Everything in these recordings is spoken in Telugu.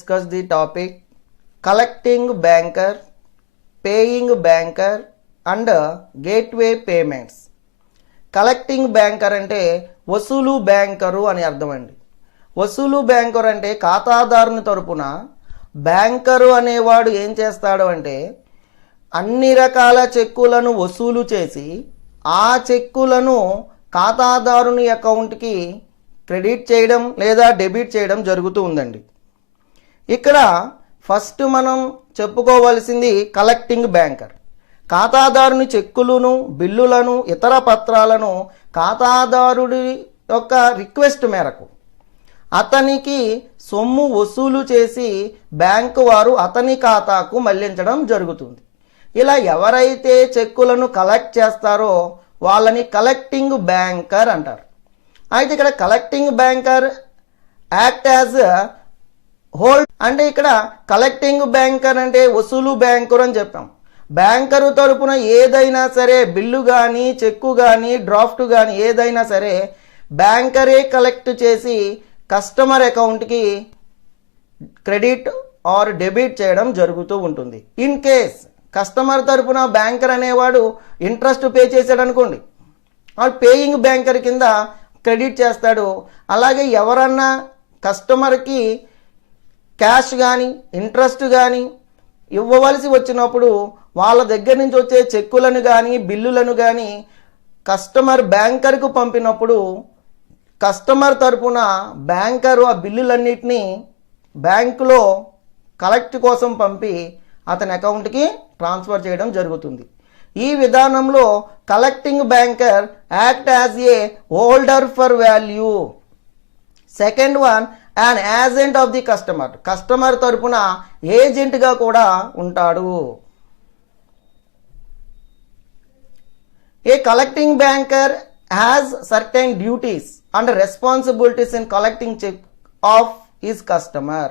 discuss the topic collecting banker, paying banker and gateway payments. Collecting banker అంటే వసూలు బ్యాంకరు అని అర్థం అండి. వసూలు బ్యాంకర్ అంటే ఖాతాదారుని తరపున బ్యాంకరు అనేవాడు ఏం చేస్తాడు అంటే అన్ని రకాల చెక్కులను వసూలు చేసి ఆ చెక్కులను ఖాతాదారుని అకౌంట్కి క్రెడిట్ చేయడం లేదా డెబిట్ చేయడం జరుగుతూ ఉందండి. ఇక్కడ ఫస్ట్ మనం చెప్పుకోవాల్సింది కలెక్టింగ్ బ్యాంకర్. ఖాతాదారుని చెక్కులను, బిల్లులను, ఇతర పత్రాలను ఖాతాదారుడి యొక్క రిక్వెస్ట్ మేరకు అతనికి సొమ్ము వసూలు చేసి బ్యాంకు వారు అతని ఖాతాకు మళ్లించడం జరుగుతుంది. ఇలా ఎవరైతే చెక్కులను కలెక్ట్ చేస్తారో వాళ్ళని కలెక్టింగ్ బ్యాంకర్ అంటారు. అయితే ఇక్కడ collecting banker act as hold అంటే ఇక్కడ కలెక్టింగ్ బ్యాంకర్ అంటే వసూలు బ్యాంకర్ అని చెప్పాం. బ్యాంకరు తరపున ఏదైనా సరే బిల్లు కానీ, చెక్కు కానీ, డ్రాఫ్ట్ కానీ ఏదైనా సరే బ్యాంకరే కలెక్ట్ చేసి కస్టమర్ అకౌంట్కి క్రెడిట్ ఆర్ డెబిట్ చేయడం జరుగుతూ ఉంటుంది. ఇన్ కేస్ కస్టమర్ తరపున బ్యాంకర్ అనేవాడు ఇంట్రెస్ట్ పే చేశాడు అనుకోండి, ఆ పేయింగ్ బ్యాంకర్ కింద క్రెడిట్ చేస్తాడు. అలాగే ఎవరన్నా కస్టమర్కి క్యాష్ కానీ, ఇంట్రెస్ట్ కానీ ఇవ్వవలసి వచ్చినప్పుడు వాళ్ళ దగ్గర నుంచి వచ్చే చెక్కులను కానీ, బిల్లులను కానీ కస్టమర్ బ్యాంకర్కు పంపినప్పుడు కస్టమర్ తరపున బ్యాంకరు ఆ బిల్లులన్నిటినీ బ్యాంకులో కలెక్ట్ కోసం పంపి అతని అకౌంట్కి ట్రాన్స్ఫర్ చేయడం జరుగుతుంది. ఈ విధానంలో collecting banker act as a holder for value. Second one an agent of the customer. Customer తరపున ఏజెంట్గా కూడా ఉంటాడు. A collecting banker has certain duties and responsibilities in collecting check of his customer.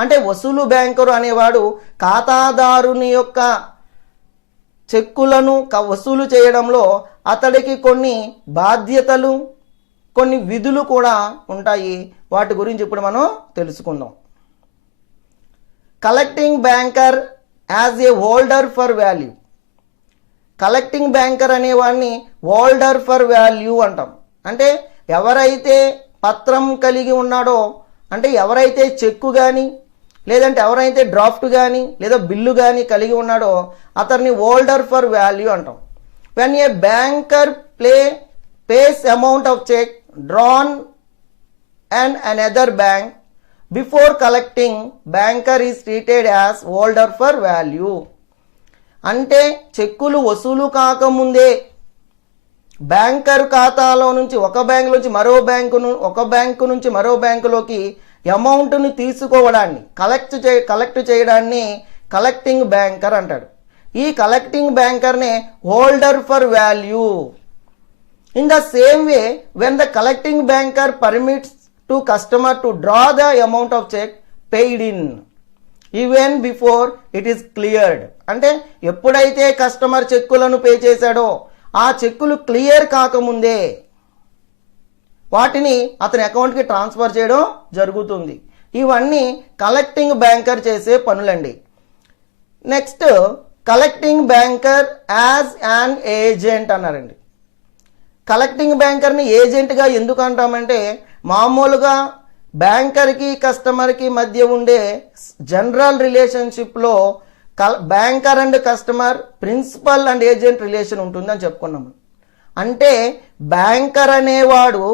అంటే వసూలు బ్యాంకరు అనేవాడు ఖాతాదారుని యొక్క చెక్కులను వసూలు చేయడంలో అతడికి కొన్ని బాధ్యతలు, కొన్ని విధులు కూడా ఉంటాయి. వాటి గురించి ఇప్పుడు మనం తెలుసుకుందాం. Collecting banker as a holder for value. Collecting banker అనేవాడిని హోల్డర్ ఫర్ వాల్యూ అంటాం. అంటే ఎవరైతే పత్రం కలిగి ఉన్నాడో, అంటే ఎవరైతే చెక్కు కానీ, లేదంటే ఎవరైతే డ్రాఫ్ట్ కానీ లేదా బిల్లు కానీ కలిగి ఉన్నాడో అతన్ని హోల్డర్ ఫర్ వాల్యూ అంటాం. When a banker pays amount of check drawn and another bank before collecting, banker is treated as holder for value. అంటే చెక్కులు వసూలు కాకముందే బ్యాంకర్ ఖాతాలో నుంచి ఒక బ్యాంకు నుంచి మరో బ్యాంకులోకి అమౌంట్ని తీసుకోవడాన్ని కలెక్ట్ చేయడాన్ని కలెక్టింగ్ బ్యాంకర్ అంటాడు. ఈ కలెక్టింగ్ బ్యాంకర్నే holder for value. In the same way, when the collecting banker permits to customer to draw the amount of check paid in, even before it is cleared. అంటే ఎప్పుడైతే కస్టమర్ చెక్కులను పే చేశాడో ఆ చెక్కులు క్లియర్ కాకముందే వాటిని అతని అకౌంట్కి ట్రాన్స్ఫర్ చేయడం జరుగుతుంది. ఇవన్నీ కలెక్టింగ్ బ్యాంకర్ చేసే పనులండి. Next collecting banker as an agent అన్నారండి. కలెక్టింగ్ బ్యాంకర్ని ఏజెంట్గా ఎందుకు అంటామంటే మామూలుగా బ్యాంకర్కి కస్టమర్కి మధ్య ఉండే జనరల్ రిలేషన్షిప్లో banker and customer principal and agent relation ఉంటుందని చెప్పుకున్నాము. అంటే బ్యాంకర్ అనేవాడు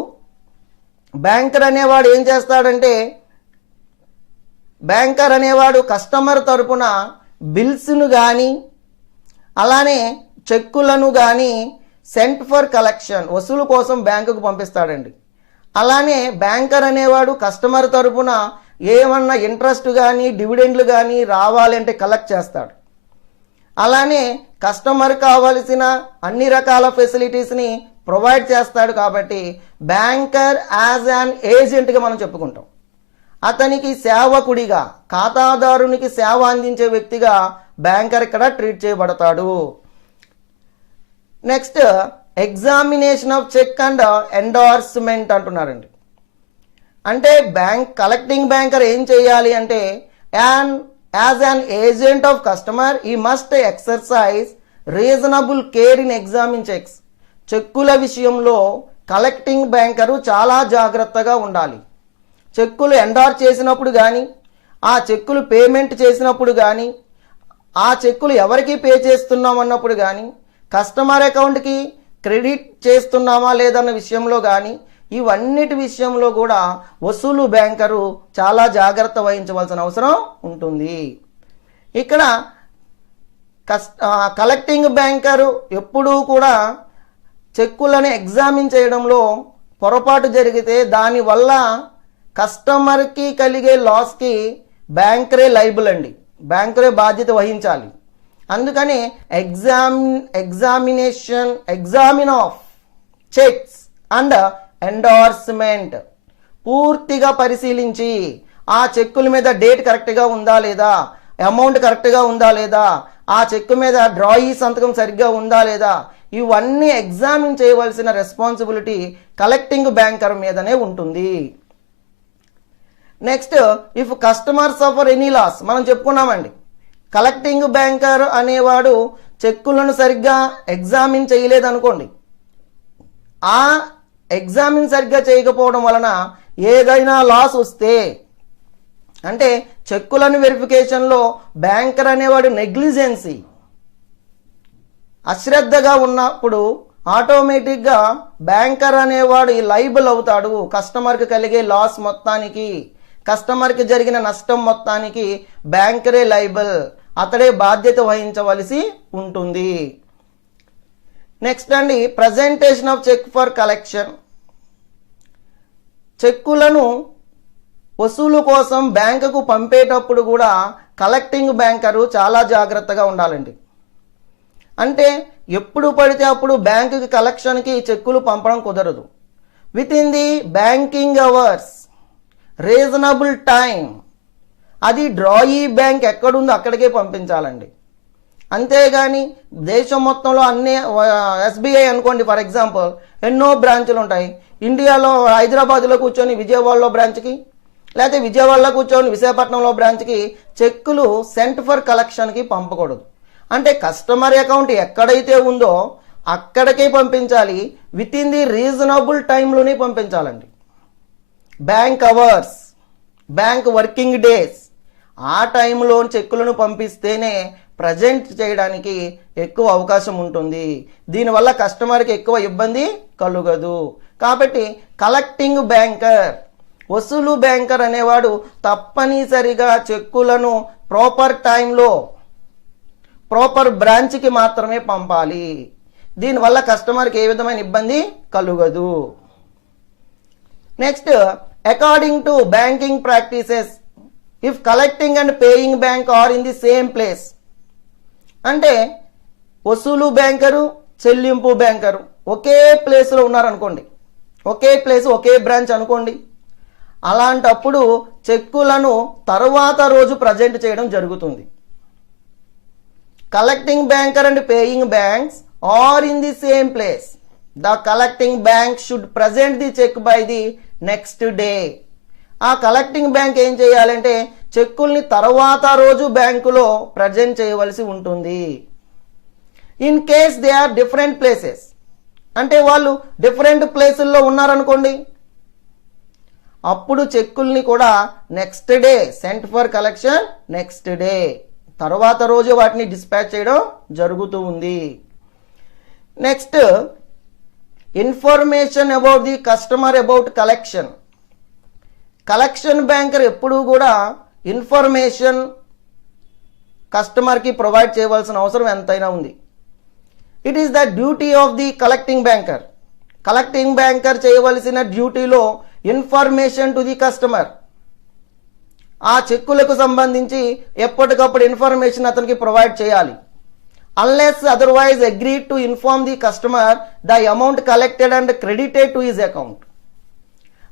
ఏం చేస్తాడంటే బ్యాంకర్ అనేవాడు కస్టమర్ తరపున బిల్స్ను కానీ అలానే చెక్కులను కానీ సెంట్ ఫర్ కలెక్షన్ వసూలు కోసం బ్యాంకుకు పంపిస్తాడండి. అలానే బ్యాంకర్ అనేవాడు కస్టమర్ తరపున ఏమన్నా ఇంట్రెస్ట్ కానీ డివిడెండ్లు కానీ రావాలంటే కలెక్ట్ చేస్తాడు. అలానే కస్టమర్ కావలసిన అన్ని రకాల ఫెసిలిటీస్ని ప్రొవైడ్ చేస్తాడు. కాబట్టి బ్యాంకర్ యాజ్ అన్ ఏజెంట్గా మనం చెప్పుకుంటాం. అతనికి సేవకుడిగా, ఖాతాదారునికి సేవ అందించే వ్యక్తిగా బ్యాంకర్ ఇక్కడ ట్రీట్ చేయబడతాడు. Next examination of cheque and endorsement అంటున్నారండి. అంటే కలెక్టింగ్ బ్యాంకర్ ఏం చేయాలి అంటే and as an agent of customer he must exercise reasonable care in examining checks. చెక్కుల విషయంలో కలెక్టింగ్ బ్యాంకరు చాలా జాగ్రత్తగా ఉండాలి. చెక్కులు ఎండార్ చేసినప్పుడు కానీ, ఆ చెక్కులు పేమెంట్ చేసినప్పుడు కానీ, ఆ చెక్కులు ఎవరికి పే చేస్తున్నాం అన్నప్పుడు కానీ, కస్టమర్ అకౌంట్కి క్రెడిట్ చేస్తున్నామా లేదన్న విషయంలో కానీ, ఇవన్నిటి విషయంలో కూడా వసూలు బ్యాంకరు చాలా జాగ్రత్త వహించవలసిన అవసరం ఉంటుంది. ఇక్కడ కలెక్టింగ్ బ్యాంకరు ఎప్పుడూ కూడా చెక్కులను ఎగ్జామిన్ చేయడంలో పొరపాటు జరిగితే దానివల్ల కస్టమర్కి కలిగే లాస్కి బ్యాంకరే లైబుల్ అండి, బ్యాంకరే బాధ్యత వహించాలి. అందుకని examine of checks and endorsement పూర్తిగా పరిశీలించి ఆ చెక్కుల మీద డేట్ కరెక్ట్గా ఉందా లేదా, అమౌంట్ కరెక్ట్గా ఉందా లేదా, ఆ చెక్కు మీద డ్రాయీ సంతకం సరిగ్గా ఉందా లేదా, ఇవన్నీ ఎగ్జామిన్ చేయవలసిన రెస్పాన్సిబిలిటీ కలెక్టింగ్ బ్యాంకర్ మీదనే ఉంటుంది. Next, if customer suffer any loss, మనం చెప్పుకున్నామండి, కలెక్టింగ్ బ్యాంకర్ అనేవాడు చెక్కులను సరిగ్గా ఎగ్జామిన్ చేయలేదనుకోండి, ఆ ఎగ్జామిన్ సరిగ్గా చేయకపోవడం వలన ఏదైనా లాస్ వస్తే, అంటే చెక్కులను వెరిఫికేషన్లో బ్యాంకర్ అనేవాడు నెగ్లిజెన్సీ, అశ్రద్ధగా ఉన్నప్పుడు ఆటోమేటిక్గా బ్యాంకర్ అనేవాడు లైబుల్ అవుతాడు. కస్టమర్కి కలిగే లాస్ మొత్తానికి, కస్టమర్కి జరిగిన నష్టం మొత్తానికి బ్యాంకరే లైబుల్, అతడే బాధ్యత వహించవలసి ఉంటుంది. నెక్స్ట్ అండి, presentation of cheque for collection. చెక్కులను వసూలు కోసం బ్యాంకుకు పంపేటప్పుడు కూడా కలెక్టింగ్ బ్యాంకరు చాలా జాగ్రత్తగా ఉండాలండి. అంటే ఎప్పుడు పడితే అప్పుడు బ్యాంకుకి కలెక్షన్కి చెక్కులు పంపడం కుదరదు. With in the banking hours, reasonable time, అది డ్రాయీ బ్యాంక్ ఎక్కడుందో అక్కడికే పంపించాలండి. అంతేగాని దేశం మొత్తంలో అన్ని ఎస్బీఐ అనుకోండి ఫర్ ఎగ్జాంపుల్, ఎన్నో బ్రాంచులు ఉంటాయి. ఇండియాలో హైదరాబాద్లో కూర్చొని విజయవాడలో బ్రాంచ్కి, లేకపోతే విజయవాడలో కూర్చొని విశాఖపట్నంలో బ్రాంచ్కి చెక్కులు సెంట్ ఫర్ కలెక్షన్కి పంపకూడదు. అంటే కస్టమర్ అకౌంట్ ఎక్కడైతే ఉందో అక్కడికే పంపించాలి, విత్ ఇన్ ది రీజనబుల్ టైంలోనే పంపించాలండి. Bank hours, bank working days, ఆ టైంలో చెక్కులను పంపిస్తేనే ప్రజెంట్ చేయడానికి ఎక్కువ అవకాశం ఉంటుంది. దీనివల్ల కస్టమర్కి ఎక్కువ ఇబ్బంది కలుగదు. కాబట్టి కలెక్టింగ్ బ్యాంకర్, వసూలు బ్యాంకర్ అనేవాడు తప్పనిసరిగా చెక్కులను ప్రాపర్ టైంలో ప్రాపర్ బ్రాంచ్కి మాత్రమే పంపాలి. దీనివల్ల కస్టమర్కి ఏ విధమైన ఇబ్బంది కలుగదు. Next, according to banking practices, if collecting and paying bank are in the same place, అంటే వసూలు బ్యాంకరు చెల్లింపు బ్యాంకరు ఒకే ప్లేస్లో ఉన్నారనుకోండి, ఒకే ప్లేస్ ఒకే బ్రాంచ్ అనుకోండి, అలాంటప్పుడు చెక్కులను తర్వాత రోజు ప్రజెంట్ చేయడం జరుగుతుంది. Collecting banker and paying banks are in the same place, the collecting bank should present the cheque by the next day. ఆ కలెక్టింగ్ బ్యాంక్ ఏం చేయాలంటే చెక్కుల్ని తర్వాత రోజు బ్యాంకులో ప్రజెంట్ చేయవలసి ఉంటుంది. In case they are different places, అంటే వాళ్ళు డిఫరెంట్ ప్లేసుల్లో ఉన్నారనుకోండి, అప్పుడు చెక్కుల్ని కూడా next day sent for collection, next day తర్వాత రోజు వాటిని డిస్పాచ్ చేయడం జరుగుతూ ఉంది. Next, information about the customer about collection. Collection banker ఎప్పుడూ కూడా ఇన్ఫర్మేషన్ కస్టమర్కి ప్రొవైడ్ చేయవలసిన అవసరం ఎంతైనా ఉంది. It is the duty of the collecting banker. Collecting banker చేయవలసిన డ్యూటీలో ఇన్ఫర్మేషన్ టు ది కస్టమర్, ఆ చెక్కులకు సంబంధించి ఎప్పటికప్పుడు ఇన్ఫర్మేషన్ అతనికి ప్రొవైడ్ చేయాలి. Unless otherwise agreed to inform the customer the amount collected and credited to his account.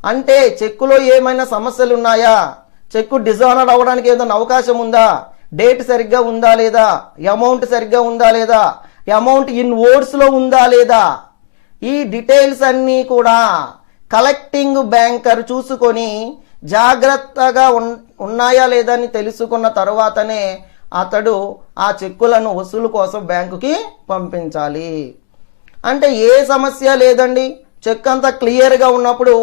అంటే చెక్కులో ఏమైనా సమస్యలు ఉన్నాయా, చెక్కు డిజానర్ అవ్వడానికి ఏదైనా అవకాశం ఉందా, డేట్ సరిగ్గా ఉందా లేదా, అమౌంట్ సరిగ్గా ఉందా లేదా, అమౌంట్ ఇన్ వర్డ్స్లో ఉందా లేదా, ఈ డీటెయిల్స్ అన్నీ కూడా కలెక్టింగ్ బ్యాంకర్ చూసుకొని జాగ్రత్తగా ఉన్నాయా లేదా అని తెలుసుకున్న తర్వాతనే అతడు ఆ చెక్కులను వసూలు కోసం బ్యాంకుకి పంపించాలి. అంటే ఏ సమస్య లేదండి, చెక్ అంతా క్లియర్గా ఉన్నప్పుడు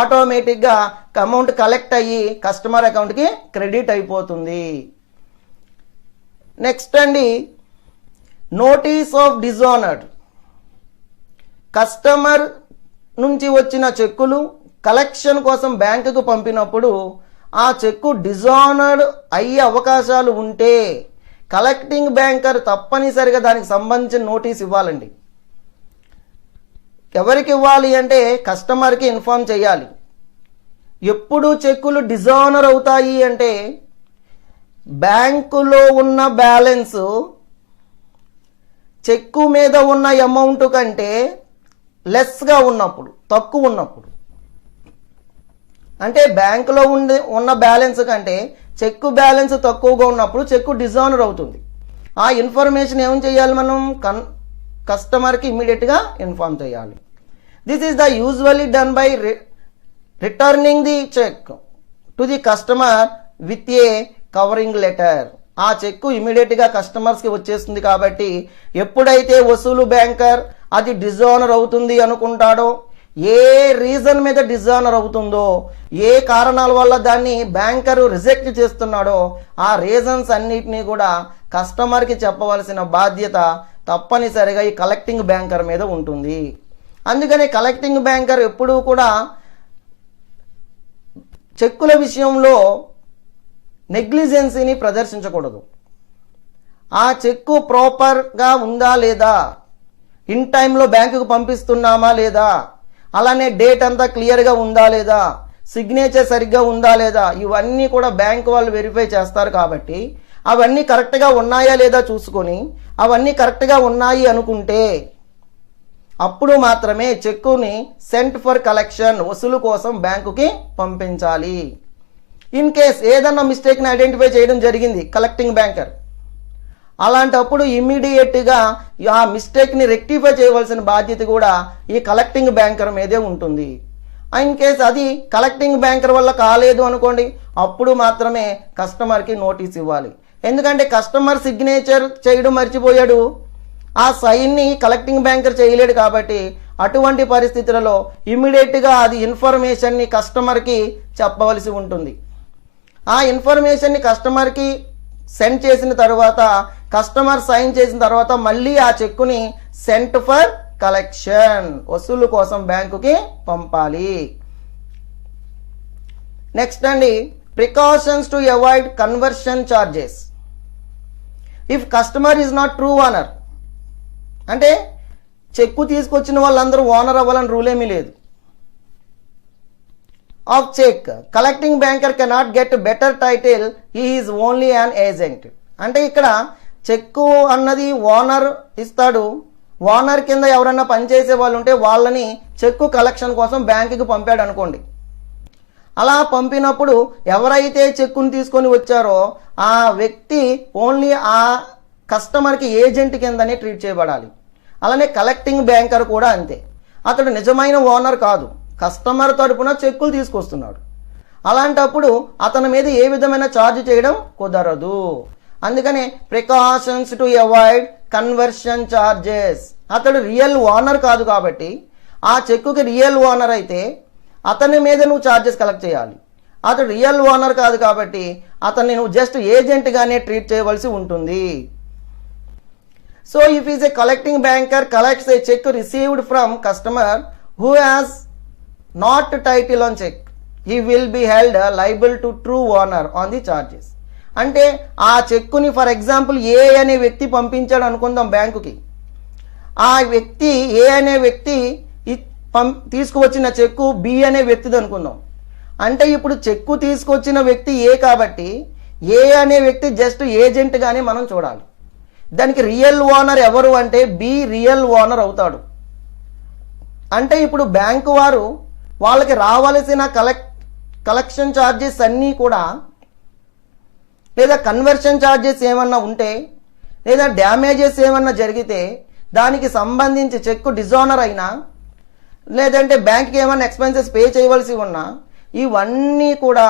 ఆటోమేటిక్గా అమౌంట్ కలెక్ట్ అయ్యి కస్టమర్ అకౌంట్కి క్రెడిట్ అయిపోతుంది. నెక్స్ట్ అండి, నోటీస్ ఆఫ్ డిజానర్డ్. కస్టమర్ నుంచి వచ్చిన చెక్కులు కలెక్షన్ కోసం బ్యాంకుకు పంపినప్పుడు ఆ చెక్కు డిజానర్డ్ అయ్యే అవకాశాలు ఉంటే కలెక్టింగ్ బ్యాంకర్ తప్పనిసరిగా దానికి సంబంధించిన నోటీస్ ఇవ్వాలండి. ఎవరికి ఇవ్వాలి అంటే కస్టమర్కి ఇన్ఫార్మ్ చేయాలి. ఎప్పుడు చెక్కులు డిజానర్ అవుతాయి అంటే బ్యాంకులో ఉన్న బ్యాలెన్స్ చెక్కు మీద ఉన్న అమౌంట్ కంటే లెస్గా ఉన్నప్పుడు, తక్కువ ఉన్నప్పుడు, అంటే బ్యాంకులో ఉన్న బ్యాలెన్స్ కంటే చెక్కు బ్యాలెన్స్ తక్కువగా ఉన్నప్పుడు చెక్కు డిజానర్ అవుతుంది. ఆ ఇన్ఫర్మేషన్ ఏం చేయాలి, మనం కస్టమర్కి ఇమ్మీడియట్గా ఇన్ఫార్మ్ చేయాలి. This is the usually done by returning the cheque to the customer with a covering letter. ఆ చెక్కు ఇమీడియట్గా కస్టమర్స్కి వచ్చేస్తుంది. కాబట్టి ఎప్పుడైతే వసూలు బ్యాంకర్ అది డిజానర్ అవుతుంది అనుకుంటాడో, ఏ రీజన్ మీద డిజానర్ అవుతుందో, ఏ కారణాల వల్ల దాన్ని బ్యాంకరు రిజెక్ట్ చేస్తున్నాడో ఆ రీజన్స్ అన్నిటినీ కూడా కస్టమర్కి చెప్పవలసిన బాధ్యత తప్పనిసరిగా ఈ కలెక్టింగ్ బ్యాంకర్ మీద ఉంటుంది. అందుకని కలెక్టింగ్ బ్యాంకర్ ఎప్పుడూ కూడా చెక్కుల విషయంలో నెగ్లిజెన్సీని ప్రదర్శించకూడదు. ఆ చెక్కు ప్రాపర్గా ఉందా లేదా, ఇన్ టైంలో బ్యాంకుకు పంపిస్తున్నామా లేదా, అలానే డేట్ అంతా క్లియర్గా ఉందా లేదా, సిగ్నేచర్ సరిగ్గా ఉందా లేదా, ఇవన్నీ కూడా బ్యాంకు వాళ్ళు వెరిఫై చేస్తారు. కాబట్టి అవన్నీ కరెక్ట్గా ఉన్నాయా లేదా చూసుకొని అవన్నీ కరెక్ట్గా ఉన్నాయి అనుకుంటే అప్పుడు మాత్రమే చెక్కుని సెంట్ ఫర్ కలెక్షన్ వసూలు కోసం బ్యాంకుకి పంపించాలి. ఇన్ కేస్ ఏదన్నా మిస్టేక్ని ఐడెంటిఫై చేయడం జరిగింది కలెక్టింగ్ బ్యాంకర్, అలాంటప్పుడు ఇమ్మీడియట్గా ఆ మిస్టేక్ని రెక్టిఫై చేయవలసిన బాధ్యత కూడా ఈ కలెక్టింగ్ బ్యాంకర్ మీదే ఉంటుంది. ఇన్ కేస్ అది కలెక్టింగ్ బ్యాంకర్ వల్ల కాలేదు అనుకోండి, అప్పుడు మాత్రమే కస్టమర్కి నోటీస్ ఇవ్వాలి. ఎందుకంటే కస్టమర్ సిగ్నేచర్ చేయడం మర్చిపోయాడు, ఆ సైన్ని కలెక్టింగ్ బ్యాంకర్ చేయలేడు. కాబట్టి అటువంటి పరిస్థితులలో ఇమ్మీడియట్గా అది ఇన్ఫర్మేషన్ని కస్టమర్కి చెప్పవలసి ఉంటుంది. ఆ ఇన్ఫర్మేషన్ని కస్టమర్కి సెండ్ చేసిన తర్వాత కస్టమర్ సైన్ చేసిన తర్వాత మళ్ళీ ఆ చెక్కుని సెంట్ ఫర్ కలెక్షన్ వసూలు కోసం బ్యాంకుకి పంపాలి. నెక్స్ట్ అండి, precautions to avoid conversion charges. If customer is not true owner, అంటే చెక్కు తీసుకొచ్చిన వాళ్ళందరూ ఓనర్ అవ్వాలని రూల్ ఏమీ లేదు. Of cheque collecting banker cannot get better title, he is only an agent. అంటే ఇక్కడ చెక్కు అన్నది ఓనర్ ఇస్తాడు, ఓనర్ కింద ఎవరైనా పనిచేసే వాళ్ళు ఉంటే వాళ్ళని చెక్కు కలెక్షన్ కోసం బ్యాంకుకి పంపాడు అనుకోండి. అలా పంపినప్పుడు ఎవరైతే చెక్కుని తీసుకొని వచ్చారో ఆ వ్యక్తి ఓన్లీ ఆ కస్టమర్కి ఏజెంట్ కిందనే ట్రీట్ చేయబడాలి. అలానే కలెక్టింగ్ బ్యాంకర్ కూడా అంతే, అతడు నిజమైన ఓనర్ కాదు, కస్టమర్ తరపున చెక్కులు తీసుకొస్తున్నాడు. అలాంటప్పుడు అతని మీద ఏ విధమైన ఛార్జ్ చేయడం కుదరదు. అందుకనే precautions to avoid conversion charges. అతడు రియల్ ఓనర్ కాదు కాబట్టి ఆ చెక్కుకి రియల్ ఓనర్ అయితే అతని మీద నువ్వు ఛార్జెస్ కలెక్ట్ చేయాలి. అతడు రియల్ ఓనర్ కాదు కాబట్టి అతన్ని నువ్వు జస్ట్ ఏజెంట్గానే ట్రీట్ చేయవలసి ఉంటుంది. So if is a collecting banker collects A check received from customer who has not title on check, he will be held liable to true owner on the charges. అంటే ఆ చెక్కుని ఫర్ ఎగ్జాంపుల్ ఏ అనే వ్యక్తి పంపించాడు అనుకుందాం బ్యాంకుకి. ఆ వ్యక్తి ఏ అనే వ్యక్తి తీసుకువచ్చిన చెక్కు బి అనే వ్యక్తిది అనుకుందాం. అంటే ఇప్పుడు చెక్కు తీసుకొచ్చిన వ్యక్తి ఏ కాబట్టి ఏ అనే వ్యక్తి జస్ట్ ఏజెంట్గానే మనం చూడాలి. దానికి రియల్ ఓనర్ ఎవరు అంటే బి రియల్ ఓనర్ అవుతాడు. అంటే ఇప్పుడు బ్యాంకు వారు వాళ్ళకి రావాల్సిన కలెక్షన్ ఛార్జెస్ అన్నీ కూడా, లేదా కన్వర్షన్ ఛార్జెస్ ఏమన్నా ఉంటే, లేదా డ్యామేజెస్ ఏమన్నా జరిగితే దానికి సంబంధించి చెక్కు డిజానర్ అయినా, లేదంటే బ్యాంక్కి ఏమన్నా ఎక్స్పెన్సెస్ పే చేయవలసి ఉన్నా, ఇవన్నీ కూడా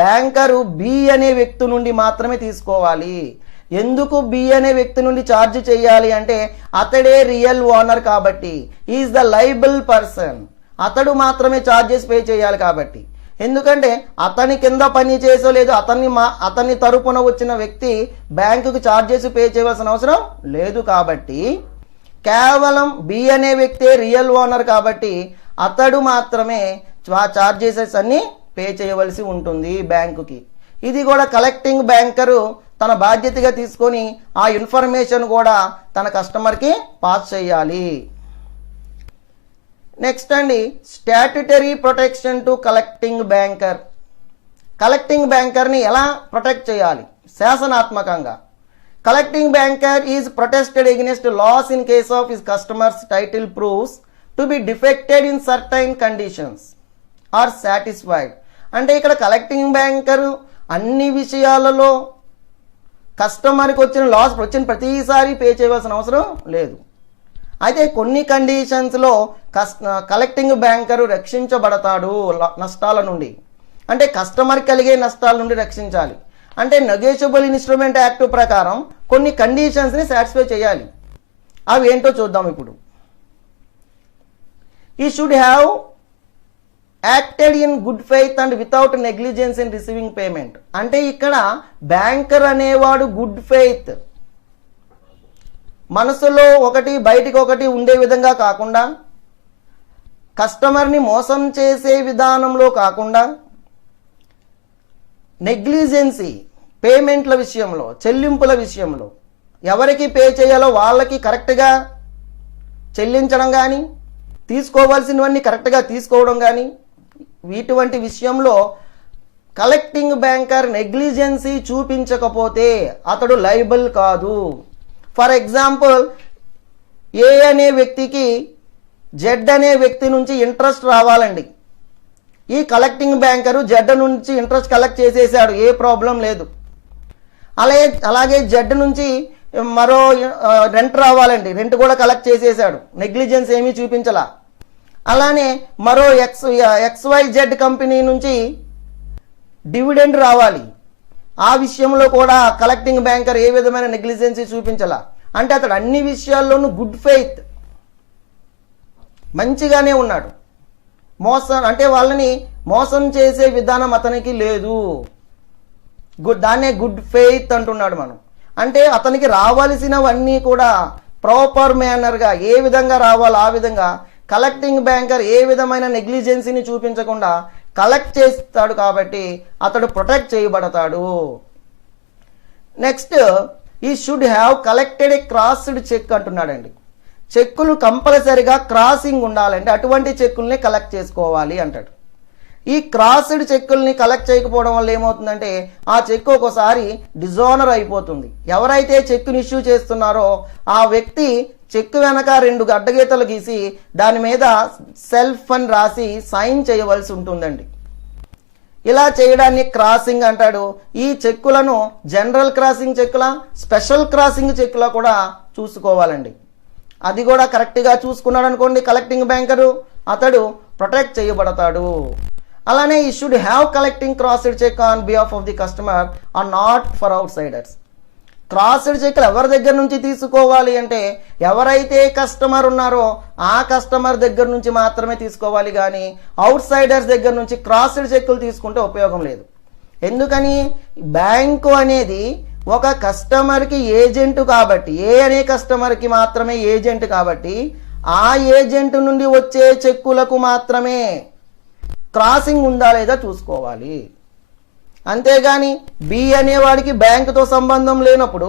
బ్యాంకరు బి అనే వ్యక్తి నుండి మాత్రమే తీసుకోవాలి. ఎందుకు బి అనే వ్యక్తి నుండి ఛార్జ్ చేయాలి అంటే అతడే రియల్ ఓనర్ కాబట్టి, ఈజ్ ద లైబుల్ పర్సన్, అతడు మాత్రమే ఛార్జెస్ పే చేయాలి కాబట్టి. ఎందుకంటే అతని కింద పని చేసో లేదు అతని తరపున వచ్చిన వ్యక్తి బ్యాంకుకు ఛార్జెస్ పే చేయవలసిన అవసరం లేదు కాబట్టి కేవలం బి అనే వ్యక్తే రియల్ ఓనర్ కాబట్టి అతడు మాత్రమే ఛార్జెస్ అన్ని పే చేయవలసి ఉంటుంది బ్యాంకుకి. ఇది కూడా కలెక్టింగ్ బ్యాంకరు తన బాధ్యతగా తీసుకొని ఆ ఇన్ఫర్మేషన్ కూడా తన కస్టమర్కి పాస్ చేయాలి. నెక్స్ట్ అండి, statutory protection to collecting banker. Collecting బ్యాంకర్ని ఎలా ప్రొటెక్ట్ చేయాలి శాసనాత్మకంగా? Collecting banker is protested against loss in case of his customer's title proves to be defected in certain conditions are satisfied. అంటే ఇక్కడ కలెక్టింగ్ బ్యాంకర్ అన్ని విషయాలలో కస్టమర్కి వచ్చిన ప్రతిసారి పే చేయవలసిన అవసరం లేదు. అయితే కొన్ని కండిషన్స్లో కలెక్టింగ్ బ్యాంకరు రక్షించబడతాడు నష్టాల నుండి. అంటే కస్టమర్ కలిగే నష్టాల నుండి రక్షించాలి అంటే నెగోషియబుల్ ఇన్స్ట్రుమెంట్ యాక్ట్ ప్రకారం కొన్ని కండిషన్స్ని సాటిస్ఫై చేయాలి. అవి ఏంటో చూద్దాం ఇప్పుడు. ఈ should have acted in good faith and without negligence in receiving payment. అంటే ఇక్కడ బ్యాంకర్ అనేవాడు గుడ్ ఫెయిత్, మనసులో ఒకటి బయటికి ఒకటి ఉండే విధంగా కాకుండా, కస్టమర్ని మోసం చేసే విధానంలో కాకుండా, నెగ్లిజెన్సీ పేమెంట్ల విషయంలో చెల్లింపుల విషయంలో ఎవరికి పే చేయాలో వాళ్ళకి కరెక్ట్గా చెల్లించడం కానీ, తీసుకోవాల్సినవన్నీ కరెక్ట్గా తీసుకోవడం కానీ, వీటువంటి విషయంలో కలెక్టింగ్ బ్యాంకర్ నెగ్లిజెన్సీ చూపించకపోతే అతడు లైబుల్ కాదు. ఫర్ ఎగ్జాంపుల్, ఏ అనే వ్యక్తికి జెడ్ అనే వ్యక్తి నుంచి ఇంట్రెస్ట్ రావాలండి. ఈ కలెక్టింగ్ బ్యాంకరు జెడ్ నుంచి ఇంట్రెస్ట్ కలెక్ట్ చేసేసాడు, ఏ ప్రాబ్లం లేదు. అలాగే జెడ్ నుంచి మరో రెంట్ రావాలండి, రెంట్ కూడా కలెక్ట్ చేసేసాడు, నెగ్లిజెన్స్ ఏమీ చూపించలా. అలానే మరో XYZ కంపెనీ నుంచి డివిడెండ్ రావాలి, ఆ విషయంలో కూడా కలెక్టింగ్ బ్యాంకర్ ఏ విధమైన నెగ్లిజెన్సీ చూపించాలా. అంటే అతడు అన్ని విషయాల్లోనూ గుడ్ ఫెయిత్, మంచిగానే ఉన్నాడు. వాళ్ళని మోసం చేసే విధానం అతనికి లేదు. దాన్నే గుడ్ ఫెయిత్ అంటున్నాడు మనం. అంటే అతనికి రావాల్సినవన్నీ కూడా ప్రాపర్ మేనర్గా ఏ విధంగా రావాలో ఆ విధంగా కలెక్టింగ్ బ్యాంకర్ ఏ విధమైన నెగ్లిజెన్సీని చూపించకుండా కలెక్ట్ చేస్తాడు కాబట్టి అతడు ప్రొటెక్ట్ చేయబడతాడు. Next, he should have collected a crossed cheque అంటున్నాడండి. చెక్కులు కంపల్సరిగా క్రాసింగ్ ఉండాలండి, అటువంటి చెక్కుల్ని కలెక్ట్ చేసుకోవాలి అంటాడు. ఈ క్రాస్డ్ చెక్కుల్ని కలెక్ట్ చేయకపోవడం వల్ల ఏమవుతుందంటే ఆ చెక్కు ఒక్కోసారి డిజోనర్ అయిపోతుంది. ఎవరైతే చెక్కుని ఇష్యూ చేస్తున్నారో ఆ వ్యక్తి చెక్కు వెనక 2 అడ్డగీతలు గీసి దాని మీద సెల్ఫ్ అని రాసి సైన్ చేయవలసి ఉంటుందండి. ఇలా చేయడాన్ని క్రాసింగ్ అంటాడు. ఈ చెక్కులను జనరల్ క్రాసింగ్ చెక్కుల, స్పెషల్ క్రాసింగ్ చెక్కుల కూడా చూసుకోవాలండి. అది కూడా కరెక్ట్గా చూసుకున్నాడు అనుకోండి కలెక్టింగ్ బ్యాంకరు, అతడు ప్రొటెక్ట్ చేయబడతాడు. అలానే he should have collecting crossed cheque on behalf of the customer or not for outsiders. Crossed చెక్లు ఎవరి దగ్గర నుంచి తీసుకోవాలి అంటే ఎవరైతే కస్టమర్ ఉన్నారో ఆ కస్టమర్ దగ్గర నుంచి మాత్రమే తీసుకోవాలి, కానీ అవుట్ సైడర్స్ దగ్గర నుంచి క్రాస్డ్ చెక్కులు తీసుకుంటే ఉపయోగం లేదు. ఎందుకని? బ్యాంకు అనేది ఒక కస్టమర్కి ఏజెంట్ కాబట్టి, ఏ అనే కస్టమర్కి మాత్రమే ఏజెంట్ కాబట్టి ఆ ఏజెంట్ నుండి వచ్చే చెక్కులకు మాత్రమే క్రాసింగ్ ఉందా లేదా చూసుకోవాలి. అంతేగాని బి అనేవాడికి బ్యాంకుతో సంబంధం లేనప్పుడు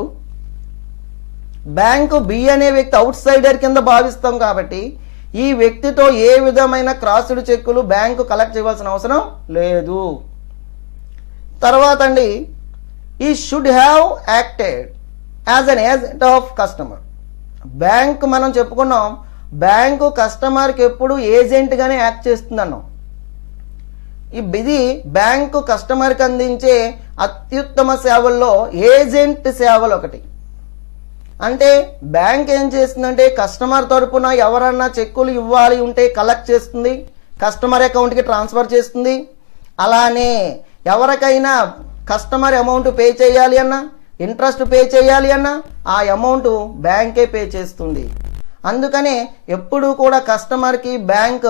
బ్యాంకు బి అనే వ్యక్తి అవుట్ సైడర్ కింద భావిస్తాం కాబట్టి ఈ వ్యక్తితో ఏ విధమైన క్రాస్డ్ చెక్కులు బ్యాంకు కలెక్ట్ చేయవలసిన అవసరం లేదు. తర్వాత అండి, ఈ should have acted as an agent of customer. Bank మనం చెప్పుకున్నాం, బ్యాంకు కస్టమర్కి ఎప్పుడు ఏజెంట్గానే యాక్ట్ చేస్తుందన్నాం. ఇది బ్యాంకు కస్టమర్కి అందించే అత్యుత్తమ సేవల్లో ఏజెంట్ సేవలు ఒకటి. అంటే బ్యాంక్ ఏం చేస్తుందంటే కస్టమర్ తరపున ఎవరన్నా చెక్కులు ఇవ్వాలి ఉంటే కలెక్ట్ చేస్తుంది, కస్టమర్ అకౌంట్కి ట్రాన్స్ఫర్ చేస్తుంది. అలానే ఎవరికైనా కస్టమర్ అమౌంట్ పే చేయాలి అన్నా, ఇంట్రెస్ట్ పే చేయాలి అన్నా ఆ అమౌంట్ బ్యాంకే పే చేస్తుంది. అందుకనే ఎప్పుడూ కూడా కస్టమర్కి బ్యాంక్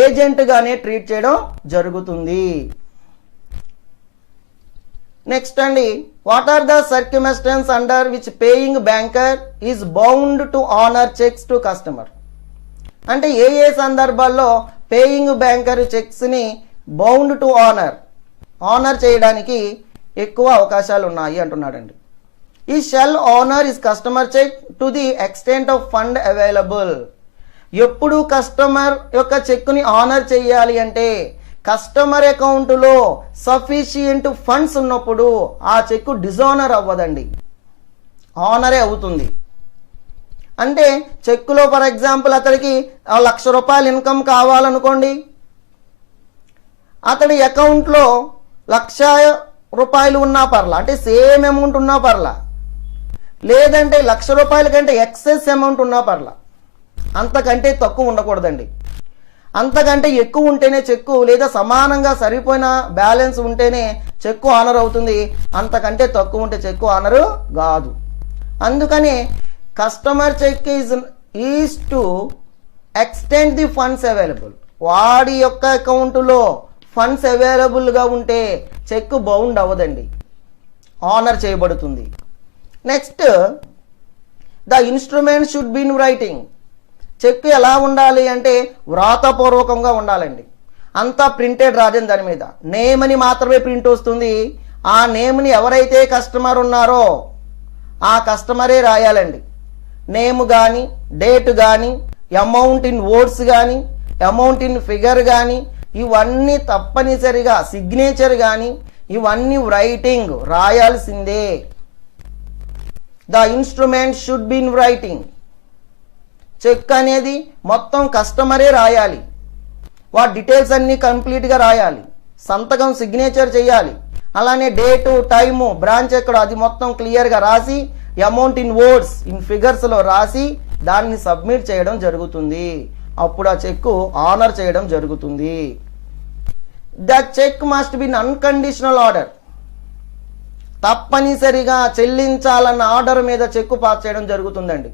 ఏజెంట్గానే ట్రీట్ చేయడం జరుగుతుంది. నెక్స్ట్ అండి, what are the circumstances under which paying banker is bound to honour cheques to customer. అంటే ఏ సందర్భాల్లో పేయింగ్ బ్యాంకర్ చెక్స్ని బౌండ్ టు ఆనర్ చేయడానికి ఎక్కువ అవకాశాలు ఉన్నాయి అంటున్నాడండి. He shall honour his customer cheque to the extent of fund available. ఎప్పుడు కస్టమర్ యొక్క చెక్కుని ఆనర్ చేయాలి అంటే కస్టమర్ అకౌంట్లో సఫిషియంట్ ఫండ్స్ ఉన్నప్పుడు ఆ చెక్కు డిజానర్ అవ్వదండి, ఆనరే అవుతుంది. అంటే చెక్కులో ఫర్ ఎగ్జాంపుల్ అతడికి 1,00,000 రూపాయలు ఇన్కమ్ కావాలనుకోండి, అతడి అకౌంట్లో 1,00,000 రూపాయలు ఉన్నా పర్లా, అంటే సేమ్ అమౌంట్ ఉన్నా పర్లా, లేదంటే 1,00,000 రూపాయల కంటే ఎక్సెస్ అమౌంట్ ఉన్నా పర్లా, అంతకంటే తక్కువ ఉండకూడదండి. అంతకంటే ఎక్కువ ఉంటేనే చెక్కు, లేదా సమానంగా సరిపోయిన బ్యాలెన్స్ ఉంటేనే చెక్కు ఆనర్ అవుతుంది, అంతకంటే తక్కువ ఉంటే చెక్కు ఆనరు కాదు. అందుకని customer cheque is to extend the funds available. వాడి యొక్క అకౌంట్లో ఫండ్స్ అవైలబుల్గా ఉంటే చెక్కు బౌండ్ అవ్వదండి, ఆనర్ చేయబడుతుంది. Next, the instrument should be in writing. Cheque ఎలా ఉండాలి అంటే వ్రాతపూర్వకంగా ఉండాలండి. అంతా ప్రింటెడ్ రాజన్ దాని మీద నేమ్ అని మాత్రమే ప్రింట్ వస్తుంది. ఆ నేమ్ని ఎవరైతే కస్టమర్ ఉన్నారో ఆ కస్టమరే రాయాలండి. నేమ్ కానీ, డేట్ కానీ, అమౌంట్ ఇన్ వర్డ్స్ కానీ, అమౌంట్ ఇన్ ఫిగర్ కానీ, ఇవన్నీ తప్పనిసరిగా సిగ్నేచర్ కానీ ఇవన్నీ రైటింగ్ రాయాల్సిందే. The instrument should be in writing. Cheque అనేది మొత్తం కస్టమరే రాయాలి, వాటి డీటెయిల్స్ అన్నీ కంప్లీట్గా రాయాలి, సంతకం సిగ్నేచర్ చేయాలి. అలానే డేటు, టైము, బ్రాంచ్ ఎక్కడ అది మొత్తం క్లియర్గా రాసి అమౌంట్ ఇన్ వర్డ్స్ ఇన్ ఫిగర్స్లో రాసి దాన్ని సబ్మిట్ చేయడం జరుగుతుంది. అప్పుడు ఆ చెక్కు ఆనర్ చేయడం జరుగుతుంది. The cheque must be unconditional order. తప్పనిసరిగా చెల్లించాలన్న ఆర్డర్ మీద చెక్కు పాస్ చేయడం జరుగుతుందండి.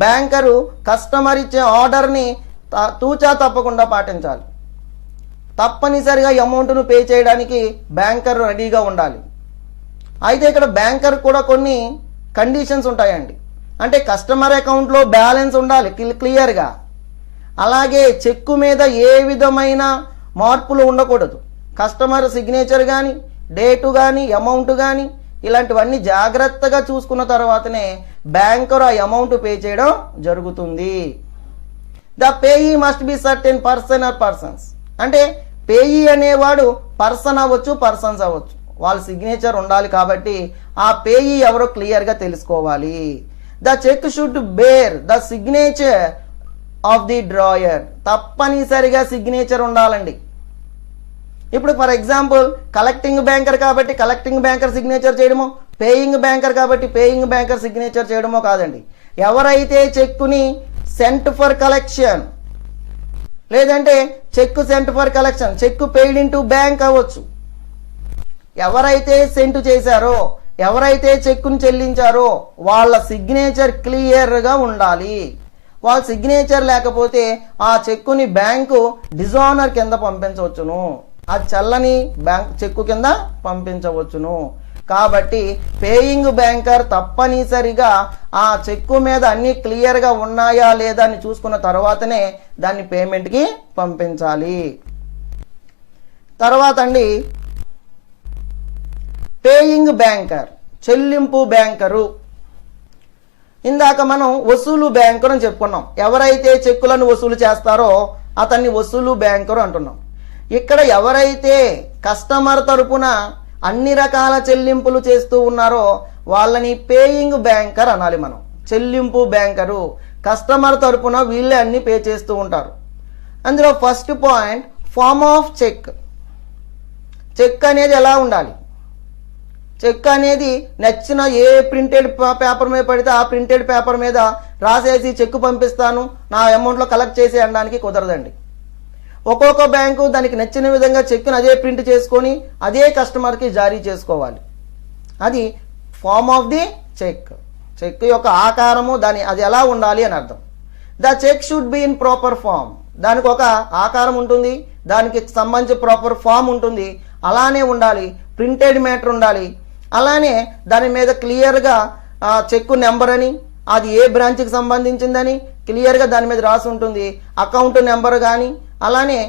బ్యాంకరు కస్టమర్ ఇచ్చే ఆర్డర్ని తూచా తప్పకుండా పాటించాలి. తప్పనిసరిగా అమౌంట్ను పే చేయడానికి బ్యాంకర్ రెడీగా ఉండాలి. అయితే ఇక్కడ బ్యాంకర్ కూడా కొన్ని కండిషన్స్ ఉంటాయండి. అంటే కస్టమర్ అకౌంట్లో బ్యాలెన్స్ ఉండాలి క్లియర్గా, అలాగే చెక్కు మీద ఏ విధమైన మార్పులు ఉండకూడదు. కస్టమర్ సిగ్నేచర్ కానీ, డేటు కానీ, అమౌంట్ కానీ ఇలాంటివన్నీ జాగ్రత్తగా చూసుకున్న తర్వాతనే బ్యాంకర్ ఆ అమౌంట్ పే చేయడం జరుగుతుంది. The payee must be certain person or persons. అంటే పేయీ అనేవాడు పర్సన్ అవ్వచ్చు, పర్సన్స్ అవ్వచ్చు, వాళ్ళ సిగ్నేచర్ ఉండాలి. కాబట్టి ఆ పేయీ ఎవరో క్లియర్గా తెలుసుకోవాలి. The cheque should bear the signature of the drawer. తప్పనిసరిగా సిగ్నేచర్ ఉండాలండి. ఇప్పుడు ఫర్ ఎగ్జాంపుల్ కలెక్టింగ్ బ్యాంకర్ కాబట్టి కలెక్టింగ్ బ్యాంకర్ సిగ్నేచర్ చేయడమో, పేయింగ్ బ్యాంకర్ కాబట్టి పేయింగ్ బ్యాంకర్ సిగ్నేచర్ చేయడమో కాదండి. ఎవరైతే చెక్కుని సెంట్ ఫర్ కలెక్షన్, లేదంటే cheque sent for collection, cheque paid in to bank అవ్వచ్చు, ఎవరైతే సెంట్ చేశారో, ఎవరైతే చెక్కును చెల్లించారో వాళ్ళ సిగ్నేచర్ క్లియర్గా ఉండాలి. వాళ్ళ సిగ్నేచర్ లేకపోతే ఆ చెక్కుని బ్యాంకు డిజానర్ కింద పంపించవచ్చును, ఆ చల్లని బ్యాంక్ చెక్కు కింద పంపించవచ్చును. కాబట్టి పేయింగ్ బ్యాంకర్ తప్పనిసరిగా ఆ చెక్కు మీద అన్ని క్లియర్గా ఉన్నాయా లేదా అని చూసుకున్న తర్వాతనే దాన్ని పేమెంట్కి పంపించాలి. తర్వాత అండి, పేయింగ్ బ్యాంకర్, చెల్లింపు బ్యాంకరు. ఇందాక మనం వసూలు బ్యాంకర్ అని చెప్పుకున్నాం. ఎవరైతే చెక్కులను వసూలు చేస్తారో అతన్ని వసూలు బ్యాంకరు అంటున్నాం. ఇక్కడ ఎవరైతే కస్టమర్ తరపున అన్ని రకాల చెల్లింపులు చేస్తూ ఉన్నారో వాళ్ళని పేయింగ్ బ్యాంకర్ అనాలి మనం. చెల్లింపు బ్యాంకరు కస్టమర్ తరపున వీళ్ళే అన్ని పే చేస్తూ ఉంటారు. అందులో first point, form of cheque. Cheque అనేది ఎలా ఉండాలి? చెక్ అనేది నచ్చిన ఏ ప్రింటెడ్ పేపర్ మీద పడితే ఆ ప్రింటెడ్ పేపర్ మీద రాసేసి చెక్ పంపిస్తాను, నా అమౌంట్లో కలెక్ట్ చేసి అనడానికి కుదరదండి. ఒక్కొక్క బ్యాంకు దానికి నచ్చిన విధంగా చెక్కును అదే ప్రింట్ చేసుకొని అదే కస్టమర్కి జారీ చేసుకోవాలి. అది form of the cheque. Cheque యొక్క ఆకారము అది ఎలా ఉండాలి అని అర్థం. The cheque should be in proper form. దానికి ఒక ఆకారం ఉంటుంది, దానికి సంబంధించి ప్రాపర్ ఫామ్ ఉంటుంది, అలానే ఉండాలి. ప్రింటెడ్ మ్యాటర్ ఉండాలి. అలానే దాని మీద క్లియర్గా చెక్ నెంబర్ అని, అది ఏ బ్రాంచ్కి సంబంధించిందని క్లియర్గా దాని మీద రాసి ఉంటుంది. అకౌంట్ నెంబర్ కానీ, అలానే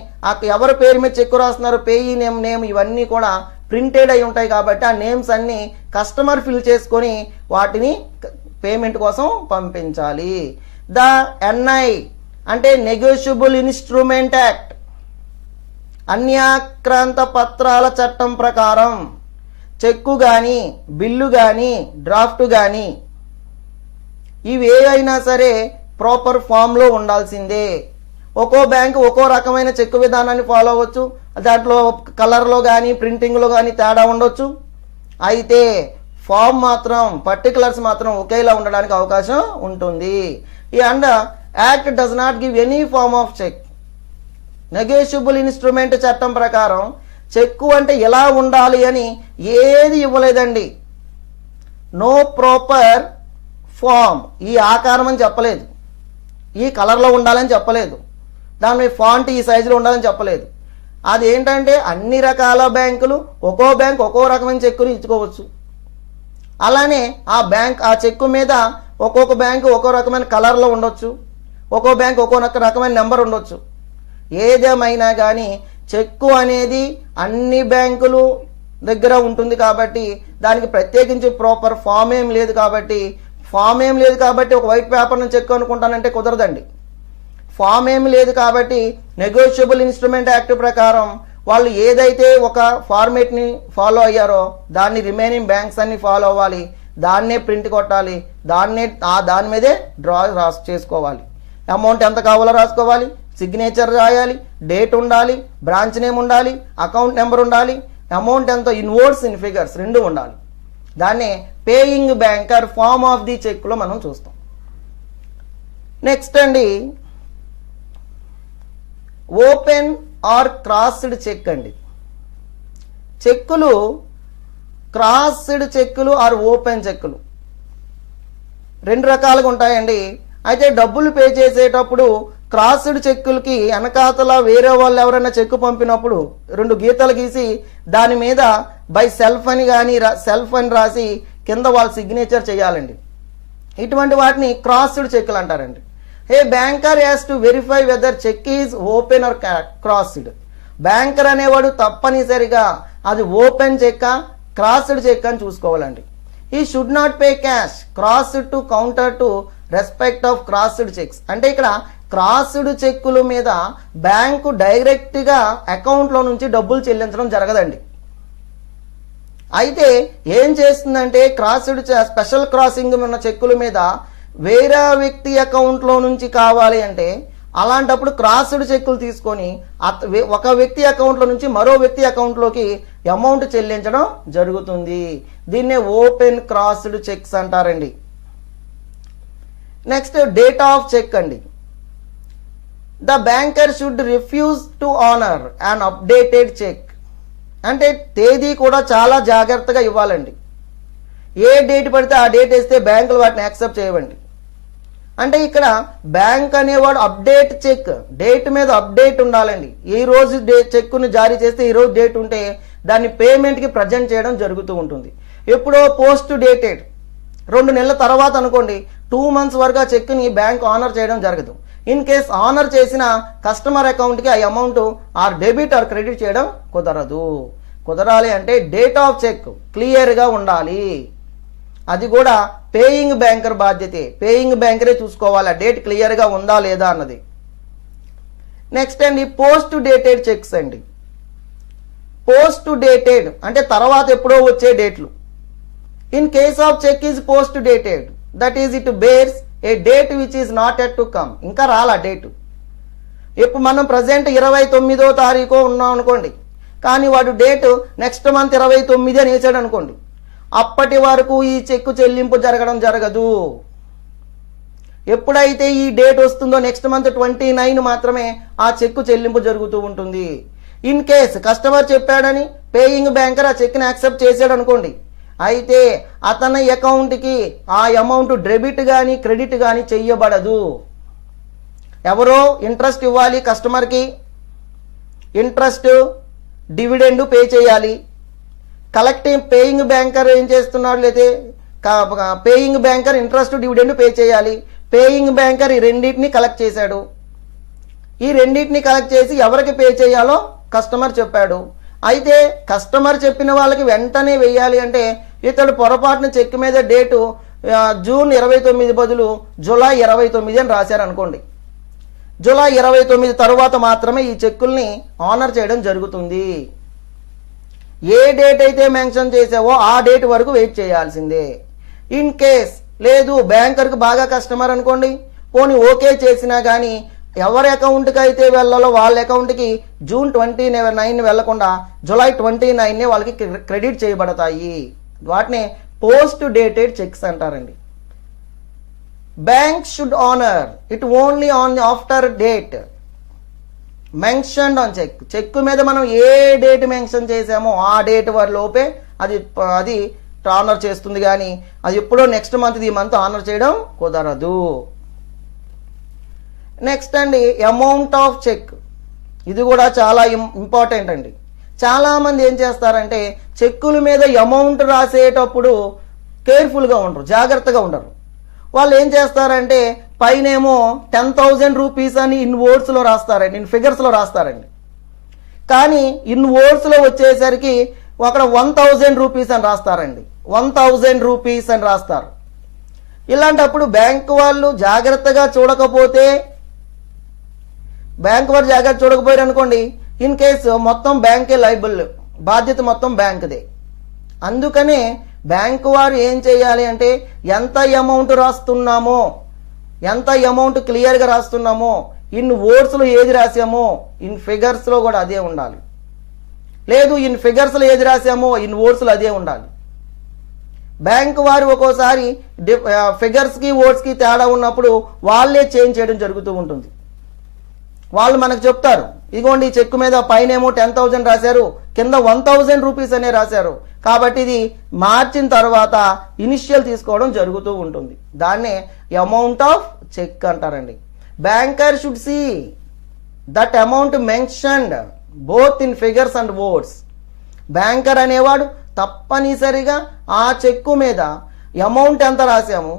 ఎవరి పేరు మీద చెక్ రాస్తున్నారు, పేయీ నేమ్ ఇవన్నీ కూడా ప్రింటెడ్ అయి ఉంటాయి. కాబట్టి ఆ నేమ్స్ అన్ని కస్టమర్ ఫిల్ చేసుకొని వాటిని పేమెంట్ కోసం పంపించాలి. ద ఎన్ఐ అంటే నెగోషియబుల్ ఇన్స్ట్రుమెంట్ యాక్ట్, అన్యాక్రాంత పత్రాల చట్టం ప్రకారం చెక్కు కానీ, బిల్లు కానీ, డ్రాఫ్ట్ కానీ ఇవి ఏవైనా సరే ప్రాపర్ ఫామ్లో ఉండాల్సిందే. ఒక్కో బ్యాంకు ఒక్కో రకమైన చెక్కు విధానాన్ని ఫాలో అవ్వచ్చు. దాంట్లో కలర్లో కానీ, ప్రింటింగ్లో కానీ తేడా ఉండొచ్చు. అయితే ఫామ్ మాత్రం, పర్టికులర్స్ మాత్రం ఒకేలా ఉండడానికి అవకాశం ఉంటుంది. ఈ act does not give any form of cheque. Negotiable instrument చట్టం ప్రకారం చెక్కు అంటే ఎలా ఉండాలి అని ఏది ఇవ్వలేదండి. నో ప్రాపర్ ఫామ్, ఈ ఆకారం అని చెప్పలేదు, ఈ కలర్లో ఉండాలని చెప్పలేదు, దాని ఫాంట్ ఈ సైజులో ఉండాలని చెప్పలేదు. అది ఏంటంటే అన్ని రకాల బ్యాంకులు ఒక్కో బ్యాంక్ ఒక్కో రకమైన చెక్కుని ఇచ్చుకోవచ్చు. అలానే ఆ చెక్కు మీద ఒక్కొక్క బ్యాంకు ఒక్కో రకమైన కలర్లో ఉండొచ్చు, ఒక్కో బ్యాంక్ ఒక్కో రకమైన నెంబర్ ఉండొచ్చు. ఏదేమైనా కానీ చెక్కు అనేది అన్ని బ్యాంకులు దగ్గర ఉంటుంది కాబట్టి దానికి ప్రత్యేకించి ప్రాపర్ ఫామ్ ఏం లేదు కాబట్టి ఒక వైట్ పేపర్ నుంచి చెక్కు అనుకుంటానంటే కుదరదండి. ఫామ్ ఏమి లేదు కాబట్టి నెగోషియబుల్ ఇన్స్ట్రుమెంట్ యాక్ట్ ప్రకారం వాళ్ళు ఏదైతే ఒక ఫార్మేట్ని ఫాలో అయ్యారో దాన్ని రిమైనింగ్ బ్యాంక్స్ అన్ని ఫాలో అవ్వాలి. దాన్నే ప్రింట్ కొట్టాలి, దాని మీదే రాసి చేసుకోవాలి. అమౌంట్ ఎంత కావాలో రాసుకోవాలి, సిగ్నేచర్ రాయాలి, డేట్ ఉండాలి, బ్రాంచ్ నేమ్ ఉండాలి, అకౌంట్ నెంబర్ ఉండాలి, అమౌంట్ ఎంతో ఇన్ వర్డ్స్ ఇన్ ఫిగర్స్ రెండు ఉండాలి. దాన్నే paying banker form of the చెక్లో మనం చూస్తాం. నెక్స్ట్ అండి, ఓపెన్ ఆర్ క్రాస్డ్ చెక్ అండి. చెక్కులు క్రాస్డ్ చెక్కులు ఆర్ ఓపెన్ చెక్కులు రెండు రకాలుగా ఉంటాయండి. అయితే డబ్బులు పే చేసేటప్పుడు క్రాస్డ్ చెక్కులకి వెనకాతల వేరే వాళ్ళు ఎవరైనా చెక్కు పంపినప్పుడు రెండు గీతలు గీసి దాని మీద బై సెల్ఫ్ అని కానీ సెల్ఫ్ అని రాసి కింద వాళ్ళు సిగ్నేచర్ చేయాలండి. ఇటువంటి వాటిని క్రాస్డ్ చెక్కులు అంటారండి. A banker has to verify whether cheque is open or crossed. Banker అనేవాడు తప్పనిసరిగా అది ఓపెన్ చెక్క క్రాస్డ్ చెక్ అని చూసుకోవాలండి. ఈ should not pay cash crossed to counter to respect of crossed checks. అంటే ఇక్కడ క్రాస్డ్ చెక్కుల మీద బ్యాంకు డైరెక్ట్గా అకౌంట్లో నుంచి డబ్బులు చెల్లించడం జరగదండి. అయితే ఏం చేస్తుందంటే క్రాస్డ్ స్పెషల్ క్రాసింగ్ ఉన్న చెక్కుల మీద వేరే వ్యక్తి అకౌంట్లో నుంచి కావాలి అంటే అలాంటప్పుడు క్రాస్డ్ చెక్కులు తీసుకొని ఒక వ్యక్తి అకౌంట్లో నుంచి మరో వ్యక్తి అకౌంట్లోకి అమౌంట్ చెల్లించడం జరుగుతుంది. దీన్నే ఓపెన్ క్రాస్డ్ చెక్స్ అంటారండి. నెక్స్ట్ డేట్ ఆఫ్ చెక్ అండి. The banker should refuse to honour an updated cheque. అంటే తేదీ కూడా చాలా జాగ్రత్తగా ఇవ్వాలండి. ఏ డేట్ పడితే ఆ డేట్ వేస్తే బ్యాంకులు వాటిని యాక్సెప్ట్ చేయవండి. అంటే ఇక్కడ బ్యాంక్ అనేవాడు అప్డేట్ చెక్, డేట్ మీద అప్డేట్ ఉండాలండి. ఈ రోజు చెక్కును జారీ చేస్తే ఈ రోజు డేట్ ఉంటే దాన్ని పేమెంట్కి ప్రజెంట్ చేయడం జరుగుతూ ఉంటుంది. ఎప్పుడో పోస్ట్ డేటెడ్ 2 నెలల తర్వాత అనుకోండి 2 months వరకు ఆ చెక్ని బ్యాంక్ ఆనర్ చేయడం జరగదు. ఇన్ కేస్ ఆనర్ చేసిన కస్టమర్ అకౌంట్కి ఆ amount are debit or credit చేయడం కుదరదు. కుదరాలి అంటే డేట్ ఆఫ్ చెక్ క్లియర్గా ఉండాలి. అది కూడా పేయింగ్ బ్యాంకర్ బాధ్యతే. పేయింగ్ బ్యాంకరే చూసుకోవాలి ఆ డేట్ క్లియర్గా ఉందా లేదా అన్నది. నెక్స్ట్ అండి పోస్ట్ డేటెడ్ చెక్స్ అండి. పోస్ట్ డేటెడ్ అంటే తర్వాత ఎప్పుడో వచ్చే డేట్లు. In case of cheque is post dated that is it bears a date which is not yet to come. ఇంకా రాలా డేటు. ఇప్పుడు మనం ప్రజెంట్ 29వ తారీఖు ఉన్నాం అనుకోండి, కానీ వాడు డేటు నెక్స్ట్ మంత్ 29 అని వేసాడు అనుకోండి, అప్పటి వరకు ఈ చెక్కు చెల్లింపు జరగడం జరగదు. ఎప్పుడైతే ఈ డేట్ వస్తుందో నెక్స్ట్ మంత్ 29 మాత్రమే ఆ చెక్కు చెల్లింపు జరుగుతూ ఉంటుంది. ఇన్ కేస్ కస్టమర్ చెప్పాడని పేయింగ్ బ్యాంకర్ ఆ చెక్ని యాక్సెప్ట్ చేశాడు అనుకోండి, అయితే అతని అకౌంట్కి ఆ అమౌంట్ డెబిట్ కానీ క్రెడిట్ కానీ చెయ్యబడదు. ఎవరో ఇంట్రెస్ట్ ఇవ్వాలి కస్టమర్కి, ఇంట్రెస్ట్ డివిడెండ్ పే చేయాలి. పేయింగ్ బ్యాంకర్ ఏం చేస్తున్నాడు, లేతే paying banker interest dividend pay చేయాలి. పేయింగ్ బ్యాంకర్ ఈ రెండింటిని కలెక్ట్ చేశాడు. ఈ రెండింటిని కలెక్ట్ చేసి ఎవరికి పే చేయాలో కస్టమర్ చెప్పాడు. అయితే కస్టమర్ చెప్పిన వాళ్ళకి వెంటనే వెయ్యాలి అంటే ఇతడు పొరపాటున చెక్ మీద డేటు జూన్ 29 బదులు జూలై 29 అని రాశారు అనుకోండి. జూలై 29 తరువాత మాత్రమే ఈ చెక్కుల్ని ఆనర్ చేయడం జరుగుతుంది. ఏ డేట్ అయితే మెన్షన్ చేసావో ఆ డేట్ వరకు వెయిట్ చేయాల్సిందే. ఇన్ కేస్ లేదు బ్యాంకర్కి బాగా కస్టమర్ అనుకోండి, పోనీ ఓకే చేసినా కానీ ఎవరి అకౌంట్కి అయితే వెళ్ళాలో వాళ్ళ అకౌంట్కి జూన్ 29 వెళ్లకుండా జూలై 29 వాళ్ళకి క్రెడిట్ చేయబడతాయి. వాటిని పోస్ట్ డేటెడ్ చెక్స్ అంటారండి. Bank should honour it only on after date mentioned on cheque. Cheque మీద మనం ఏ డేట్ మెన్షన్ చేసామో ఆ డేట్ లోపే అది ఆనర్ చేస్తుంది, కానీ అది ఎప్పుడో నెక్స్ట్ మంత్ ఈ మంత్ ఆనర్ చేయడం కుదరదు. నెక్స్ట్ అండి, అమౌంట్ ఆఫ్ చెక్. ఇది కూడా చాలా ఇంపార్టెంట్ అండి. చాలా మంది ఏం చేస్తారంటే చెక్కుల మీద అమౌంట్ రాసేటప్పుడు కేర్ఫుల్గా ఉండరు, జాగ్రత్తగా ఉండరు. వాళ్ళు ఏం చేస్తారంటే పైనేమో 10,000 రూపీస్ అని ఇన్ వర్డ్స్లో రాస్తారండి, ఇన్ ఫిగర్స్లో రాస్తారండి. కానీ ఇన్ వర్డ్స్లో వచ్చేసరికి అక్కడ 1,000 రూపీస్ అని రాస్తారండి, 1,000 రూపీస్ అని రాస్తారు. ఇలాంటప్పుడు బ్యాంకు వాళ్ళు జాగ్రత్తగా చూడకపోతే, బ్యాంకు వారు జాగ్రత్త చూడకపోయారు అనుకోండి, ఇన్ కేసు మొత్తం బ్యాంకే లైబుల్, బాధ్యత మొత్తం బ్యాంకుదే. అందుకనే బ్యాంకు వారు ఏం చేయాలి అంటే ఎంత అమౌంట్ రాస్తున్నామో, ఎంత అమౌంట్ క్లియర్గా రాస్తున్నామో, ఇన్ వర్డ్స్లో ఏది రాసామో ఇన్ ఫిగర్స్లో కూడా అదే ఉండాలి. లేదు ఇన్ ఫిగర్స్లో ఏది రాసామో ఇన్ వర్డ్స్లో అదే ఉండాలి. బ్యాంకు వారు ఒక్కోసారి ఫిగర్స్కి వర్డ్స్కి తేడా ఉన్నప్పుడు వాళ్ళే చేంజ్ చేయడం జరుగుతూ ఉంటుంది. వాళ్ళు మనకు చెప్తారు, ఇదిగోండి ఈ చెక్కు మీద పైనేమో 10,000 రాశారు, కింద 1,000 రూపీస్ అనే రాశారు, కాబట్టి ఇది మార్చిన తర్వాత ఇనిషియల్ తీసుకోవడం జరుగుతూ ఉంటుంది. దాన్నే అమౌంట్ ఆఫ్ చెక్ అంటారండి. Banker should see that amount mentioned both in figures and words. Banker అనేవాడు తప్పనిసరిగా ఆ చెక్కు మీద అమౌంట్ ఎంత రాసాము,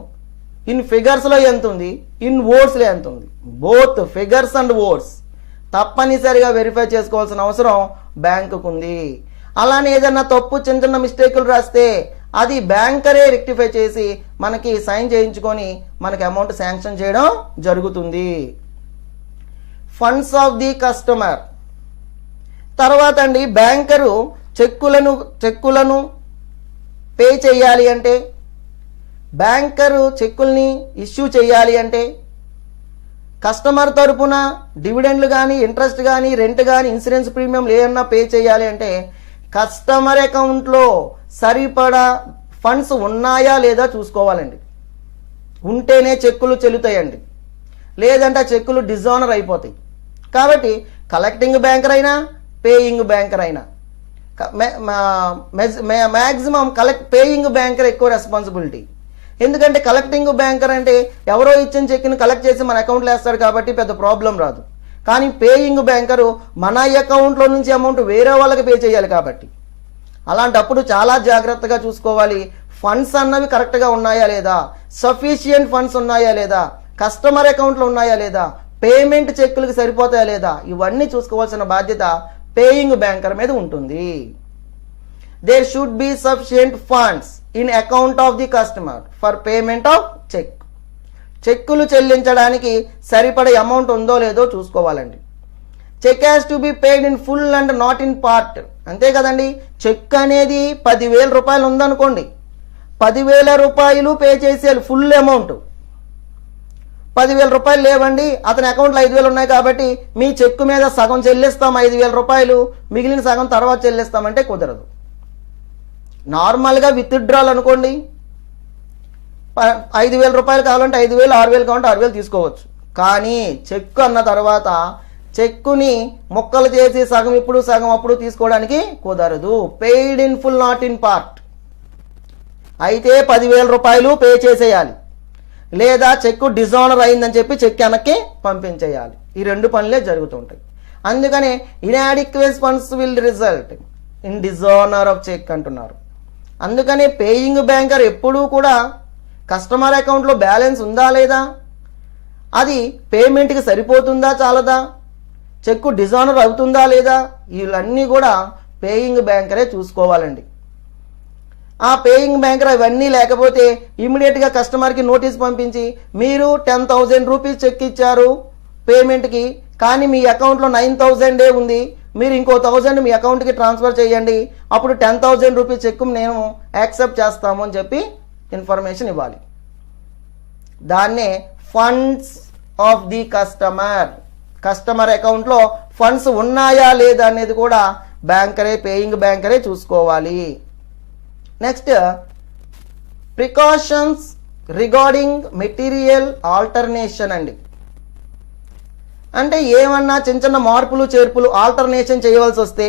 ఇన్ ఫిగర్స్లో ఎంత ఉంది, ఇన్ వర్డ్స్లో ఎంత ఉంది, బోత్ ఫిగర్స్ అండ్ వర్డ్స్ తప్పనిసరిగా వెరిఫై చేసుకోవాల్సిన అవసరం బ్యాంకుకు ఉంది. అలానే ఏదన్నా తప్పు చిన్న చిన్న మిస్టేకులు రాస్తే అది బ్యాంకరే రెక్టిఫై చేసి మనకి సైన్ చేయించుకొని మనకి అమౌంట్ శాంక్షన్ చేయడం జరుగుతుంది. Funds of the customer. తర్వాత అండి బ్యాంకరు చెక్కులను పే చేయాలి అంటే, బ్యాంకరు చెక్కుల్ని ఇష్యూ చేయాలి అంటే కస్టమర్ తరపున డివిడెండ్లు కానీ ఇంట్రెస్ట్ కానీ రెంట్ కానీ ఇన్సూరెన్స్ ప్రీమియంలు ఏమన్నా పే చేయాలి అంటే కస్టమర్ అకౌంట్లో సరిపడా ఫండ్స్ ఉన్నాయా లేదా చూసుకోవాలండి. ఉంటేనే చెక్కులు చెల్లుతాయండి, లేదంటే ఆ చెక్కులు డిజానర్ అయిపోతాయి. కాబట్టి కలెక్టింగ్ బ్యాంకర్ అయినా పేయింగ్ బ్యాంకర్ అయినా మ్యాక్సిమం పేయింగ్ బ్యాంకర్ ఎక్కువ రెస్పాన్సిబిలిటీ. ఎందుకంటే కలెక్టింగ్ బ్యాంకర్ అంటే ఎవరో ఇచ్చిన చెక్ని కలెక్ట్ చేసి మన అకౌంట్లో వేస్తారు కాబట్టి పెద్ద ప్రాబ్లం రాదు. కానీ పేయింగ్ బ్యాంకరు మన అకౌంట్లో నుంచి అమౌంట్ వేరే వాళ్ళకి పే చేయాలి కాబట్టి అలాంటప్పుడు చాలా జాగ్రత్తగా చూసుకోవాలి. ఫండ్స్ అన్నవి కరెక్ట్గా ఉన్నాయా లేదా, సఫిషియంట్ ఫండ్స్ ఉన్నాయా లేదా, కస్టమర్ అకౌంట్లో ఉన్నాయా లేదా, పేమెంట్ చెక్కులకు సరిపోతాయా లేదా, ఇవన్నీ చూసుకోవాల్సిన బాధ్యత పేయింగ్ బ్యాంకర్ మీద ఉంటుంది. There should be sufficient funds in account of the customer for payment of cheque. చెక్కులు చెల్లించడానికి సరిపడే అమౌంట్ ఉందో లేదో చూసుకోవాలండి. Cheque has to be paid in full and not in part. అంతే కదండి, చెక్ అనేది 10,000 రూపాయలు ఉందనుకోండి, 10,000 రూపాయలు పే చేసేయాలి ఫుల్ అమౌంట్. 10,000 రూపాయలు లేవండి, అతని అకౌంట్లో 5,000 ఉన్నాయి కాబట్టి మీ చెక్కు మీద సగం చెల్లిస్తాం 5,000 రూపాయలు, మిగిలిన సగం తర్వాత చెల్లిస్తామంటే కుదరదు. నార్మల్గా విత్డ్రాల్ అనుకోండి, 5,000 రూపాయలు కావాలంటే 5,000, 6,000 కావాలంటే 6,000 తీసుకోవచ్చు. కానీ చెక్కు అన్న తర్వాత చెక్కుని ముక్కలు చేసి సగం ఇప్పుడు సగం అప్పుడు తీసుకోవడానికి కుదరదు. Paid in full not in part. అయితే 10,000 రూపాయలు పే చేసేయాలి, లేదా చెక్కు డిజానర్ అయిందని చెప్పి చెక్ వెనక్కి పంపించేయాలి. ఈ 2 పనులే జరుగుతుంటాయి. అందుకనే inadequate funds will result in dishonour of cheque అంటున్నారు. అందుకనే పేయింగ్ బ్యాంకర్ ఎప్పుడూ కూడా కస్టమర్ అకౌంట్లో బ్యాలెన్స్ ఉందా లేదా, అది పేమెంట్కి సరిపోతుందా చాలదా, చెక్కు డిజానర్ అవుతుందా లేదా, ఇవన్నీ కూడా పేయింగ్ బ్యాంకరే చూసుకోవాలండి. ఆ పేయింగ్ బ్యాంకర్ అవన్నీ లేకపోతే ఇమీడియట్గా కస్టమర్కి నోటీస్ పంపించి మీరు 10,000 రూపీస్ చెక్ ఇచ్చారు పేమెంట్కి, కానీ మీ అకౌంట్లో 9,000 ఉంది, మీరు ఇంకో 1,000 మీ అకౌంట్కి ట్రాన్స్ఫర్ చేయండి, అప్పుడు 10,000 రూపీస్ చెక్ మేము యాక్సెప్ట్ చేస్తాము అని చెప్పి ఇన్ఫర్మేషన్ ఇవ్వాలి. దాన్నే ఫండ్స్ ఆఫ్ ది కస్టమర్ అకౌంట్లో ఫండ్స్ ఉన్నాయా లేదా అనేది కూడా పేయింగ్ బ్యాంకరే చూసుకోవాలి. Next, precautions regarding material alternation అండి. అంటే ఏమన్నా చిన్న చిన్న మార్పులు చేర్పులు ఆల్టర్నేషన్ చేయవలసి వస్తే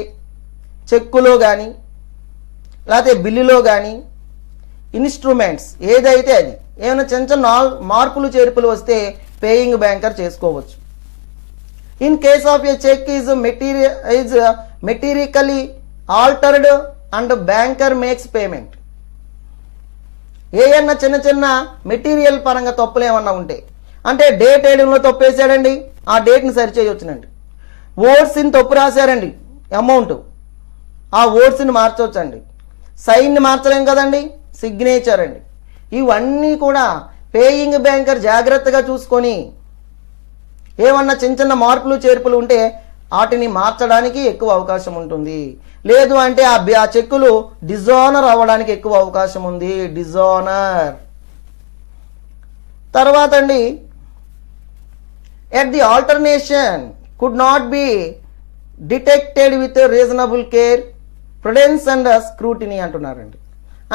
చెక్కులో కానీ లేకపోతే బిల్లులో కానీ ఇన్స్ట్రుమెంట్స్ ఏదైతే అది ఏమైనా చిన్న చిన్న మార్పులు చేర్పులు వస్తే పేయింగ్ బ్యాంకర్ చేసుకోవచ్చు. In case of a cheque is materially altered and banker makes payment. ఏమన్నా చిన్న చిన్న మెటీరియల్ పరంగా తప్పులు ఏమన్నా ఉంటే, అంటే డేట్ వేయడంలో తప్పు వేసాడండి, ఆ డేట్ని సరి చేయవచ్చునండి. ఓట్స్ని తప్పు రాశారండి అమౌంట్, ఆ ఓట్స్ని మార్చవచ్చండి. సైన్ని మార్చలేం కదండి, సిగ్నేచర్ అండి. ఇవన్నీ కూడా పేయింగ్ బ్యాంకర్ జాగ్రత్తగా చూసుకొని ఏమన్నా చిన్న చిన్న మార్పులు చేర్పులు ఉంటే వాటిని మార్చడానికి ఎక్కువ అవకాశం ఉంటుంది. లేదు అంటే ఆ చెక్కులు డిజానర్ అవ్వడానికి ఎక్కువ అవకాశం ఉంది. డిజానర్ తర్వాత అండి, at the alternation could not be detected with reasonable care, prudence and scrutiny అంటున్నారండి.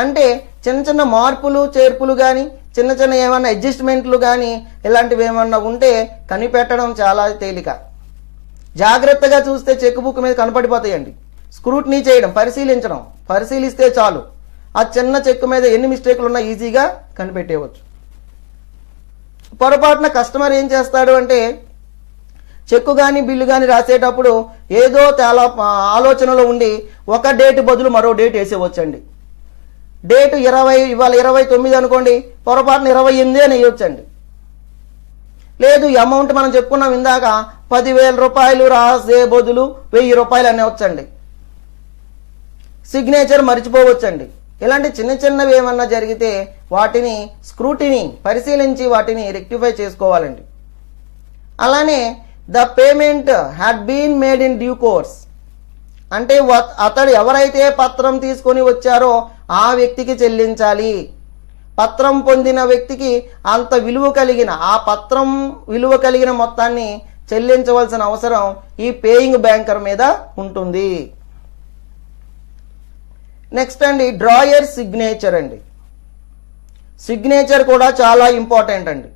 అంటే చిన్న చిన్న మార్పులు చేర్పులు కానీ చిన్న చిన్న ఏమన్నా అడ్జస్ట్మెంట్లు కానీ ఇలాంటివి ఏమన్నా ఉంటే కనిపెట్టడం చాలా తేలిక. జాగ్రత్తగా చూస్తే చెక్ బుక్ మీద కనపడిపోతాయండి. స్క్రూటినీ చేయడం, పరిశీలిస్తే చాలు ఆ చిన్న చెక్ మీద ఎన్ని మిస్టేక్లు ఉన్నా ఈజీగా కనిపెట్టేయవచ్చు. పొరపాటున కస్టమర్ ఏం చేస్తాడు అంటే చెక్కు కానీ బిల్లు కానీ రాసేటప్పుడు ఏదో చాలా ఆలోచనలో ఉండి ఒక డేట్ బదులు మరో డేట్ వేసేవచ్చండి. డేటు 20, ఇవాళ 29 అనుకోండి, పొరపాటున 28 అని వేయొచ్చండి. లేదు ఈ అమౌంట్ మనం చెప్పుకున్నాం ఇందాక 10,000 రూపాయలు రాసే బదులు 1,000 రూపాయలు అనేవచ్చండి. సిగ్నేచర్ మర్చిపోవచ్చండి. ఇలాంటి చిన్న చిన్నవి ఏమన్నా జరిగితే వాటిని స్క్రూటినీ పరిశీలించి వాటిని రెక్టిఫై చేసుకోవాలండి. అలానే the payment had been made in due course. అంటే అతడు ఎవరైతే పత్రం తీసుకొని వచ్చారో ఆ వ్యక్తికి చెల్లించాలి. పత్రం పొందిన వ్యక్తికి అంత విలువ కలిగిన ఆ పత్రం విలువ కలిగిన మొత్తాన్ని చెల్లించవలసిన అవసరం ఈ పేయింగ్ బ్యాంకర్ మీద ఉంటుంది. నెక్స్ట్ అండి, డ్రాయర్ సిగ్నేచర్ అండి. సిగ్నేచర్ కూడా చాలా ఇంపార్టెంట్ అండి.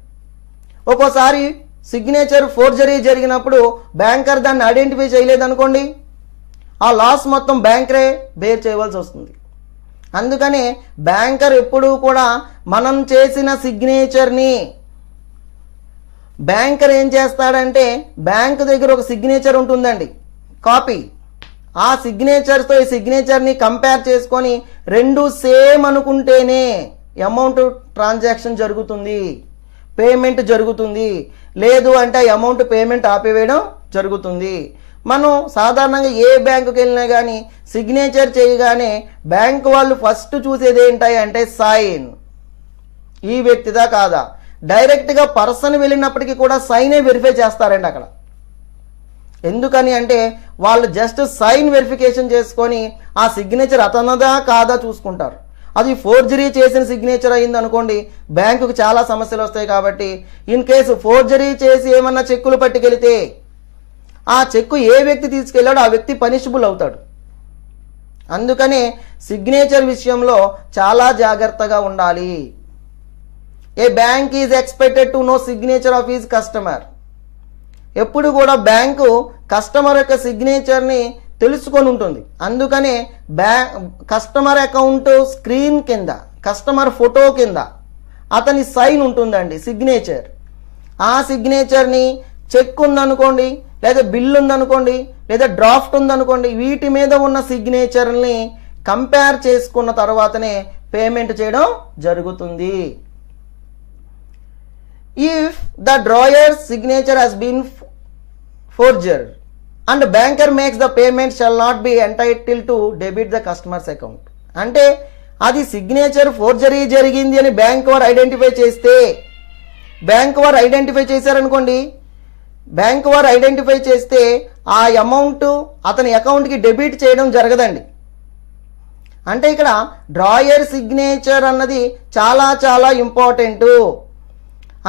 ఒక్కోసారి సిగ్నేచర్ ఫోర్జరీ జరిగినప్పుడు బ్యాంకర్ దాన్ని ఐడెంటిఫై చేయలేదనుకోండి, ఆ లాస్ మొత్తం బ్యాంకరే బేర్ చేయవలసి వస్తుంది. అందుకనే బ్యాంకర్ ఎప్పుడూ కూడా మనం చేసిన సిగ్నేచర్ని బ్యాంకర్ ఏం చేస్తాడంటే బ్యాంక్ దగ్గర ఒక సిగ్నేచర్ ఉంటుందండి, కాపీ. ఆ సిగ్నేచర్తో ఈ సిగ్నేచర్ని కంపేర్ చేసుకొని రెండు సేమ్ అనుకుంటేనే అమౌంట్ ట్రాన్సాక్షన్ జరుగుతుంది, పేమెంట్ జరుగుతుంది. లేదు అంటే అమౌంట్ పేమెంట్ ఆపివేయడం జరుగుతుంది. మనం సాధారణంగా ఏ బ్యాంకుకి వెళ్ళినా కానీ సిగ్నేచర్ చేయగానే బ్యాంక్ వాళ్ళు ఫస్ట్ చూసేది ఏంటాయి అంటే సైన్, ఈ వ్యక్తిదా కాదా. డైరెక్ట్గా పర్సన్ వెళ్ళినప్పటికీ కూడా సైనే వెరిఫై చేస్తారండి అక్కడ. ఎందుకని అంటే వాళ్ళు జస్ట్ సైన్ వెరిఫికేషన్ చేసుకొని ఆ సిగ్నేచర్ అతనదా కాదా చూసుకుంటారు. అది ఫోర్జరీ చేసిన సిగ్నేచర్ అయింది అనుకోండి, బ్యాంకుకు చాలా సమస్యలు వస్తాయి. కాబట్టి ఇన్ కేసు ఫోర్జరీ చేసి ఏమన్నా చెక్కులు పట్టుకెళితే ఆ చెక్కు ఏ వ్యక్తి తీసుకెళ్ళాడో ఆ వ్యక్తి పనిషబుల్ అవుతాడు. అందుకనే సిగ్నేచర్ విషయంలో చాలా జాగ్రత్తగా ఉండాలి. A bank is expected to know signature of his customer. ఎప్పుడు కూడా బ్యాంకు కస్టమర్ యొక్క సిగ్నేచర్ని తెలుసుకొని ఉంటుంది. అందుకనే కస్టమర్ అకౌంట్ స్క్రీన్ కింద కస్టమర్ ఫోటో కింద అతని సైన్ ఉంటుందండి, సిగ్నేచర్. ఆ సిగ్నేచర్ని చెక్ ఉందనుకోండి, లేదా బిల్ ఉందనుకోండి, లేదా డ్రాఫ్ట్ ఉందనుకోండి, వీటి మీద ఉన్న సిగ్నేచర్ని కంపేర్ చేసుకున్న తర్వాతనే పేమెంట్ చేయడం జరుగుతుంది. If the drawer signature has been forged and banker makes the payment shall not be entitled to debit the customer's account. అంటే అది సిగ్నేచర్ ఫోర్జరీ జరిగింది అని బ్యాంక్ వారు ఐడెంటిఫై చేస్తే, బ్యాంక్ వారు ఐడెంటిఫై చేశారనుకోండి, బ్యాంక్ వారు ఐడెంటిఫై చేస్తే ఆ అమౌంట్ అతని అకౌంట్కి డెబిట్ చేయడం జరగదండి. అంటే ఇక్కడ డ్రాయర్ సిగ్నేచర్ అన్నది చాలా చాలా ఇంపార్టెంట్.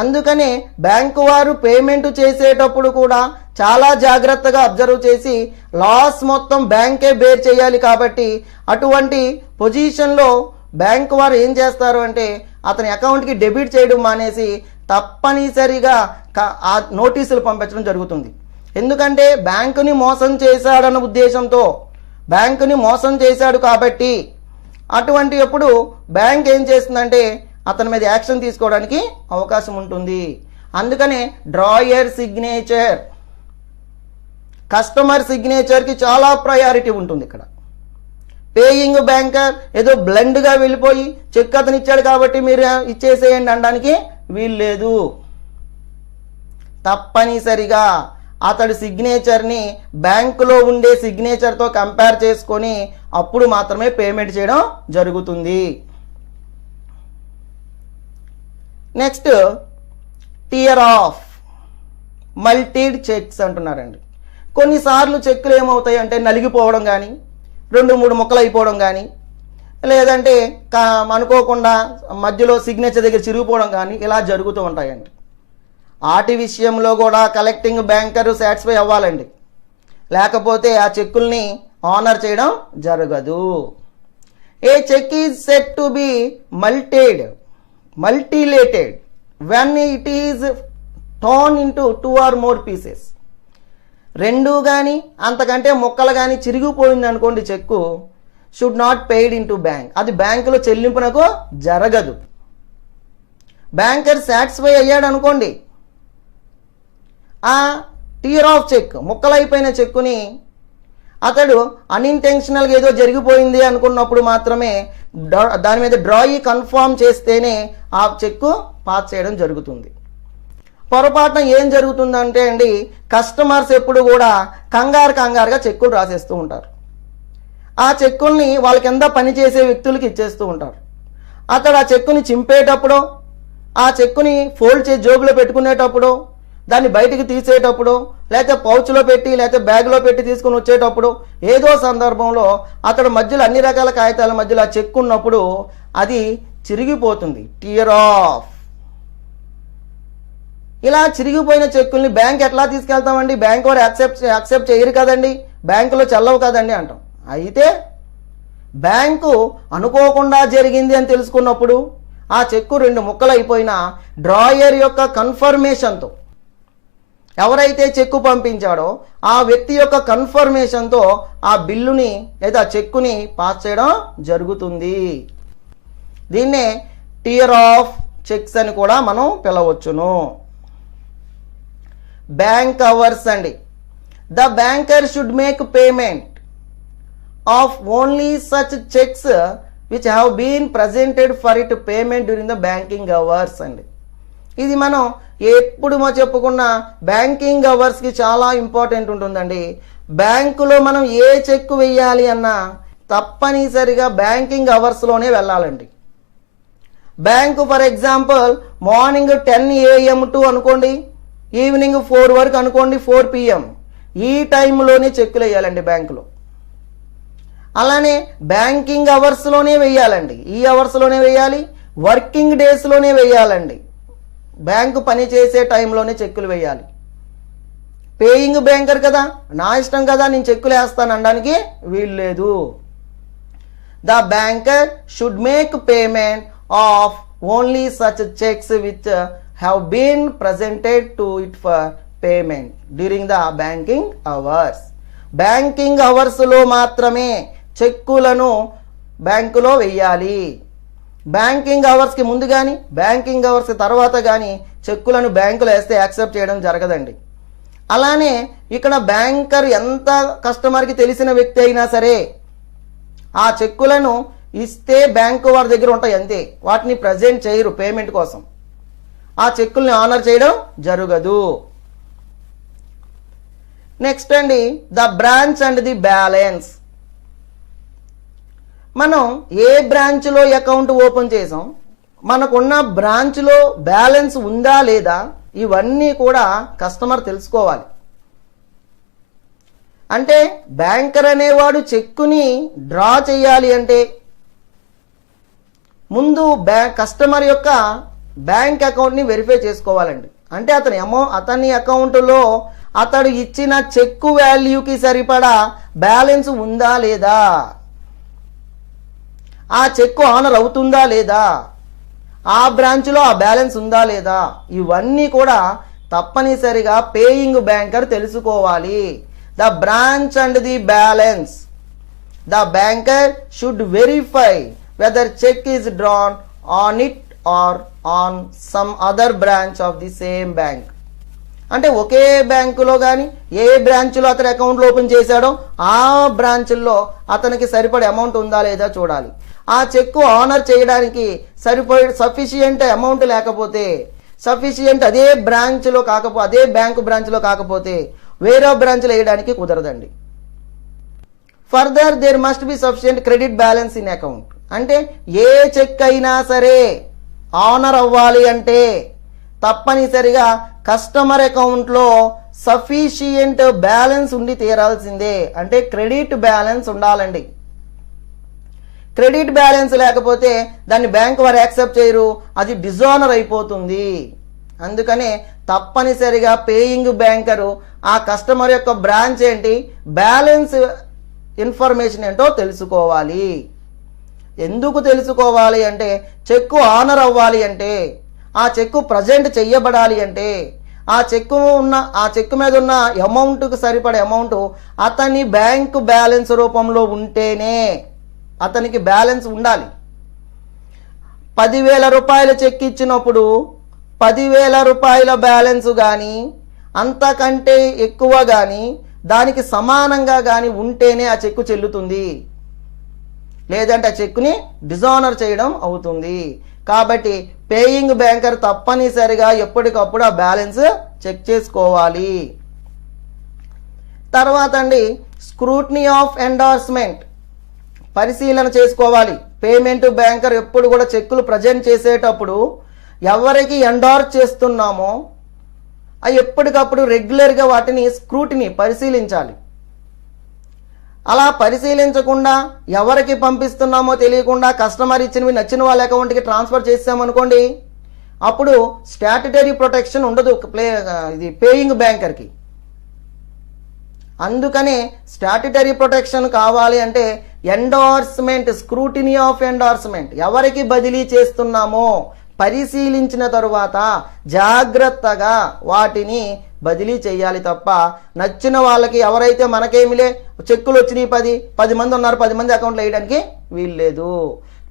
అందుకనే బ్యాంకు వారు పేమెంట్ చేసేటప్పుడు కూడా చాలా జాగ్రత్తగా అబ్జర్వ్ చేసి లాస్ మొత్తం బ్యాంకే బేర్ చేయాలి. కాబట్టి అటువంటి పొజిషన్లో బ్యాంకు వారు ఏం చేస్తారు అంటే అతని అకౌంట్కి డెబిట్ చేయడం మానేసి తప్పనిసరిగా ఆ నోటీసులు పంపించడం జరుగుతుంది. ఎందుకంటే బ్యాంకుని మోసం చేశాడన్న ఉద్దేశంతో, బ్యాంకుని మోసం చేశాడు కాబట్టి అటువంటి ఎప్పుడు బ్యాంక్ ఏం చేస్తుందంటే అతని మీద యాక్షన్ తీసుకోవడానికి అవకాశం ఉంటుంది. అందుకనే డ్రాయర్ సిగ్నేచర్, కస్టమర్ సిగ్నేచర్కి చాలా ప్రయారిటీ ఉంటుంది. ఇక్కడ పేయింగ్ బ్యాంకర్ ఏదో బ్లెండ్గా వెళ్ళిపోయి చెక్ అతను ఇచ్చాడు కాబట్టి మీరు ఇచ్చేసేయండి అనడానికి వీలు లేదు. తప్పనిసరిగా అతడి సిగ్నేచర్ని బ్యాంకులో ఉండే సిగ్నేచర్తో కంపేర్ చేసుకొని అప్పుడు మాత్రమే పేమెంట్ చేయడం జరుగుతుంది. నెక్స్ట్ టియర్ ఆఫ్ మల్టీడ్ చెక్స్ అంటున్నారండి. కొన్నిసార్లు చెక్కులు ఏమవుతాయి అంటే నలిగిపోవడం కానీ, 2-3 ముక్కలు అయిపోవడం కానీ, లేదంటే అనుకోకుండా మధ్యలో సిగ్నేచర్ దగ్గర చిరిగిపోవడం కానీ ఇలా జరుగుతూ ఉంటాయండి. వాటి విషయంలో కూడా కలెక్టింగ్ బ్యాంకర్ సాటిస్ఫై అవ్వాలండి, లేకపోతే ఆ చెక్కుల్ని ఆనర్ చేయడం జరగదు. A cheque is said to be multilated when it is torn into 2 or more pieces. 2 కానీ అంతకంటే ముక్కలు కానీ చిరిగిపోయింది అనుకోండి cheque, should not paid in to bank, అది బ్యాంకులో చెల్లింపునకు జరగదు. బ్యాంకర్ సాటిస్ఫై అయ్యాడు అనుకోండి, ఆ టియర్ ఆఫ్ చెక్ ముక్కలైపోయిన చెక్కుని అతడు అన్ఇంటెన్షనల్గా ఏదో జరిగిపోయింది అనుకున్నప్పుడు మాత్రమే దాని మీద డ్రాయి కన్ఫర్మ్ చేస్తేనే ఆ చెక్కు పాస్ చేయడం జరుగుతుంది. పొరపాటున ఏం జరుగుతుందంటే అండి, కస్టమర్స్ ఎప్పుడు కూడా కంగారుగా చెక్కులు రాసేస్తూ ఉంటారు. ఆ చెక్కుల్ని వాళ్ళ కింద పనిచేసే వ్యక్తులకి ఇచ్చేస్తూ ఉంటారు. అతడు ఆ చెక్కుని చింపేటప్పుడు, ఆ చెక్కుని ఫోల్డ్ చేసి జోబులో పెట్టుకునేటప్పుడు, దాన్ని బయటికి తీసేటప్పుడు, లేకపోతే పౌచ్లో పెట్టి లేకపోతే బ్యాగ్లో పెట్టి తీసుకుని వచ్చేటప్పుడు ఏదో సందర్భంలో అతడు మధ్యలో అన్ని రకాల కాగితాల మధ్యలో ఆ చెక్ ఉన్నప్పుడు అది చిరిగిపోతుంది. Tear of. ఇలా చిరిగిపోయిన చెక్కుల్ని బ్యాంక్ ఎట్లా తీసుకెళ్తామండి, బ్యాంక్ వారు యాక్సెప్ట్ చేయరు కదండి, బ్యాంకులో చెల్లవు కదండి అంటాం. అయితే బ్యాంకు అనుకోకుండా జరిగింది అని తెలుసుకున్నప్పుడు ఆ చెక్కు 2 ముక్కలు అయిపోయినా డ్రాయర్ యొక్క కన్ఫర్మేషన్తో, ఎవరైతే చెక్కు పంపించాడో ఆ వ్యక్తి యొక్క కన్ఫర్మేషన్తో ఆ బిల్లుని లేదా ఆ చెక్కుని పాస్ చేయడం జరుగుతుంది. దీన్నే టియర్ ఆఫ్ చెక్స్ అని కూడా మనం పిలవచ్చును. బ్యాంక్ అవర్స్ అండి. The banker should make payment of only such cheques which have been presented for it payment during the banking hours అండి. ఇది మనం ఎప్పుడు చెప్పుకున్న బ్యాంకింగ్ అవర్స్కి చాలా ఇంపార్టెంట్ ఉంటుందండి. బ్యాంకులో మనం ఏ చెక్ వేయాలి అన్నా తప్పనిసరిగా బ్యాంకింగ్ అవర్స్లోనే వెళ్ళాలండి. Bank for example morning 10 AM to అనుకోండి, ఈవినింగ్ 4 వరకు అనుకోండి, 4 PM, ఈ టైంలోనే చెక్కులు వేయాలండి బ్యాంకులో. అలానే బ్యాంకింగ్ అవర్స్లోనే వేయాలండి, ఈ అవర్స్లోనే వేయాలి, వర్కింగ్ డేస్లోనే వేయాలండి. బ్యాంకు పని చేసే టైంలోనే చెక్కులు వేయాలి. పేయింగ్ బ్యాంకర్ కదా, నా ఇష్టం కదా నేను చెక్కులు వేస్తాను అనడానికి వీలు లేదు. The banker should make payment of only such checks which have been presented to it for payment during the banking hours. Banking అవర్స్లో మాత్రమే చెక్కులను బ్యాంకులో వెయ్యాలి. బ్యాంకింగ్ అవర్స్కి ముందు కానీ బ్యాంకింగ్ అవర్స్ తర్వాత కానీ చెక్కులను బ్యాంకులో వేస్తే యాక్సెప్ట్ చేయడం జరగదండి. అలానే ఇక్కడ బ్యాంకర్ ఎంత కస్టమర్కి తెలిసిన వ్యక్తి అయినా సరే ఆ చెక్కులను ఇస్తే బ్యాంకు వారి దగ్గర ఉంటాయి అంతే, వాటిని ప్రజెంట్ చేయరు పేమెంట్ కోసం. ఆ చెక్కుల్ని ఆనర్ చేయడం జరగదు. నెక్స్ట్ అండి, the branch and the balance. మనం ఏ బ్రాంచ్లో అకౌంట్ ఓపెన్ చేసాం, మనకున్న బ్రాంచ్లో బ్యాలెన్స్ ఉందా లేదా, ఇవన్నీ కూడా కస్టమర్ తెలుసుకోవాలి. అంటే బ్యాంకర్ అనేవాడు చెక్కుని డ్రా చేయాలి అంటే ముందు కస్టమర్ యొక్క బ్యాంక్ అకౌంట్ని వెరిఫై చేసుకోవాలండి. అంటే అతని అకౌంట్లో అతడు ఇచ్చిన చెక్కు వాల్యూకి సరిపడా బ్యాలెన్స్ ఉందా లేదా, ఆ చెక్కు ఆనర్ అవుతుందా లేదా, ఆ బ్రాంచ్లో ఆ బ్యాలెన్స్ ఉందా లేదా, ఇవన్నీ కూడా తప్పనిసరిగా పేయింగ్ బ్యాంకర్ తెలుసుకోవాలి. The branch and the balance. The banker should verify whether cheque is drawn on it or on some other branch of the same bank. అంటే ఒకే బ్యాంకులో కానీ ఏ బ్రాంచ్లో అతని అకౌంట్లో ఓపెన్ చేశాడో ఆ బ్రాంచ్లో అతనికి సరిపడే అమౌంట్ ఉందా లేదా చూడాలి. ఆ చెక్కు ఆనర్ చేయడానికి సఫిషియంట్ అమౌంట్ లేకపోతే, సఫిషియంట్ అదే బ్రాంచ్లో కాకపోతే, అదే బ్యాంకు బ్రాంచ్లో కాకపోతే వేరే బ్రాంచ్లో వేయడానికి కుదరదండి. Further there must be sufficient credit balance in account. అంటే ఏ చెక్ అయినా సరే ఆనర్ అవ్వాలి అంటే తప్పనిసరిగా కస్టమర్ అకౌంట్లో సఫిషియంట్ బ్యాలెన్స్ ఉండి తీరాల్సిందే. అంటే క్రెడిట్ బ్యాలెన్స్ ఉండాలండి. క్రెడిట్ బ్యాలెన్స్ లేకపోతే దాన్ని బ్యాంక్ వారు యాక్సెప్ట్ చేయరు, అది డిజానర్ అయిపోతుంది. అందుకనే తప్పనిసరిగా పేయింగ్ బ్యాంకరు ఆ కస్టమర్ యొక్క బ్రాంచ్ ఏంటి, బ్యాలెన్స్ ఇన్ఫర్మేషన్ ఏంటో తెలుసుకోవాలి. ఎందుకు తెలుసుకోవాలి అంటే చెక్కు ఆనర్ అవ్వాలి అంటే, ఆ చెక్కు ప్రజెంట్ చెయ్యబడాలి అంటే, ఆ చెక్కు మీద ఉన్న అమౌంట్కు సరిపడే అమౌంట్ అతని బ్యాంకు బ్యాలెన్స్ రూపంలో ఉంటేనే అతనికి బ్యాలెన్స్ ఉండాలి. 10,000 రూపాయల చెక్ ఇచ్చినప్పుడు 10,000 రూపాయల బ్యాలెన్స్ కానీ అంతకంటే ఎక్కువ కానీ దానికి సమానంగా కానీ ఉంటేనే ఆ చెక్కు చెల్లుతుంది, లేదంటే ఆ చెక్కుని డిజానర్ చేయడం అవుతుంది. కాబట్టి పేయింగ్ బ్యాంకర్ తప్పనిసరిగా ఎప్పటికప్పుడు ఆ బ్యాలెన్స్ చెక్ చేసుకోవాలి. తర్వాత అండి, స్క్రూటినీ ఆఫ్ ఎండార్స్మెంట్, పరిశీలన చేసుకోవాలి. పేమెంట్ బ్యాంకర్ ఎప్పుడు కూడా చెక్కులు ప్రజెంట్ చేసేటప్పుడు ఎవరికి ఎండార్స్ చేస్తున్నామో అవి ఎప్పటికప్పుడు రెగ్యులర్గా వాటిని స్క్రూటినీ పరిశీలించాలి. అలా పరిశీలించకుండా ఎవరికి పంపిస్తున్నామో తెలియకుండా కస్టమర్ ఇచ్చినవి నచ్చిన వాళ్ళ అకౌంట్కి ట్రాన్స్ఫర్ చేసామనుకోండి, అప్పుడు స్టాట్యుటరీ ప్రొటెక్షన్ ఉండదు ఇది పేయింగ్ బ్యాంకర్కి. అందుకనే స్టాట్యుటరీ ప్రొటెక్షన్ కావాలి అంటే ఎండార్స్మెంట్, స్క్రూటినీ ఆఫ్ ఎండార్స్మెంట్, ఎవరికి బదిలీ చేస్తున్నామో పరిశీలించిన తరువాత జాగ్రత్తగా వాటిని బదిలీ చేయాలి తప్ప నచ్చిన వాళ్ళకి ఎవరైతే మనకేమిలే చెక్కులు వచ్చినాయి 10 మంది ఉన్నారు 10 మంది అకౌంట్లో వేయడానికి వీల్లేదు.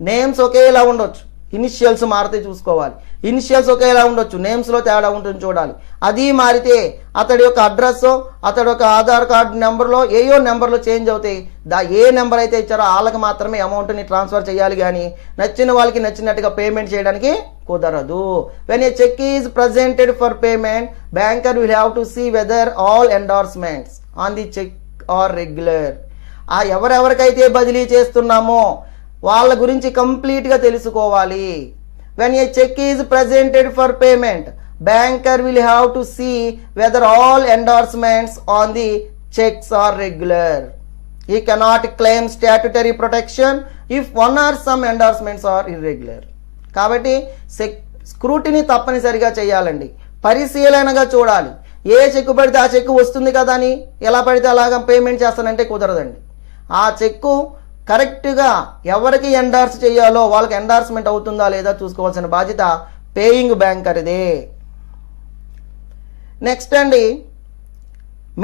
నేమ్స్ ఒకేలా ఉండొచ్చు, ఇనిషియల్స్ మారితే చూసుకోవాలి. ఇనిషియల్స్ ఒకేలా ఉండొచ్చు, నేమ్స్లో తేడా ఉంటుంది చూడాలి. అది మారితే అతడి యొక్క అడ్రస్, అతడి యొక్క ఆధార్ కార్డు నెంబర్లో ఏయో నెంబర్లు చేంజ్ అవుతాయి. ఏ నెంబర్ అయితే ఇచ్చారో వాళ్ళకి మాత్రమే అమౌంట్ని ట్రాన్స్ఫర్ చేయాలి, కానీ నచ్చిన వాళ్ళకి నచ్చినట్టుగా పేమెంట్ చేయడానికి కుదరదు. When a cheque is presented for payment, banker will have to see whether all endorsements on the cheque are regular. ఆ ఎవరెవరికైతే బదిలీ చేస్తున్నామో వాళ్ళ గురించి కంప్లీట్గా తెలుసుకోవాలి. When a cheque is presented for payment, banker will have to see whether all endorsements on the cheques are regular. He cannot claim statutory protection if one or some endorsements are irregular. కాబట్టి స్క్రూటినీ తప్పనిసరిగా చేయాలండి, పరిశీలనగా చూడాలి. ఏ చెక్కు పడితే ఆ చెక్కు వస్తుంది కదా అని ఎలా పడితే అలాగా పేమెంట్ చేస్తానంటే కుదరదండి. ఆ చెక్కు కరెక్ట్గా ఎవరికి ఎండార్స్ చేయాలో వాళ్ళకి ఎండార్స్మెంట్ అవుతుందా లేదా చూసుకోవాల్సిన బాధ్యత పేయింగ్ బ్యాంకర్దే. నెక్స్ట్ అండి,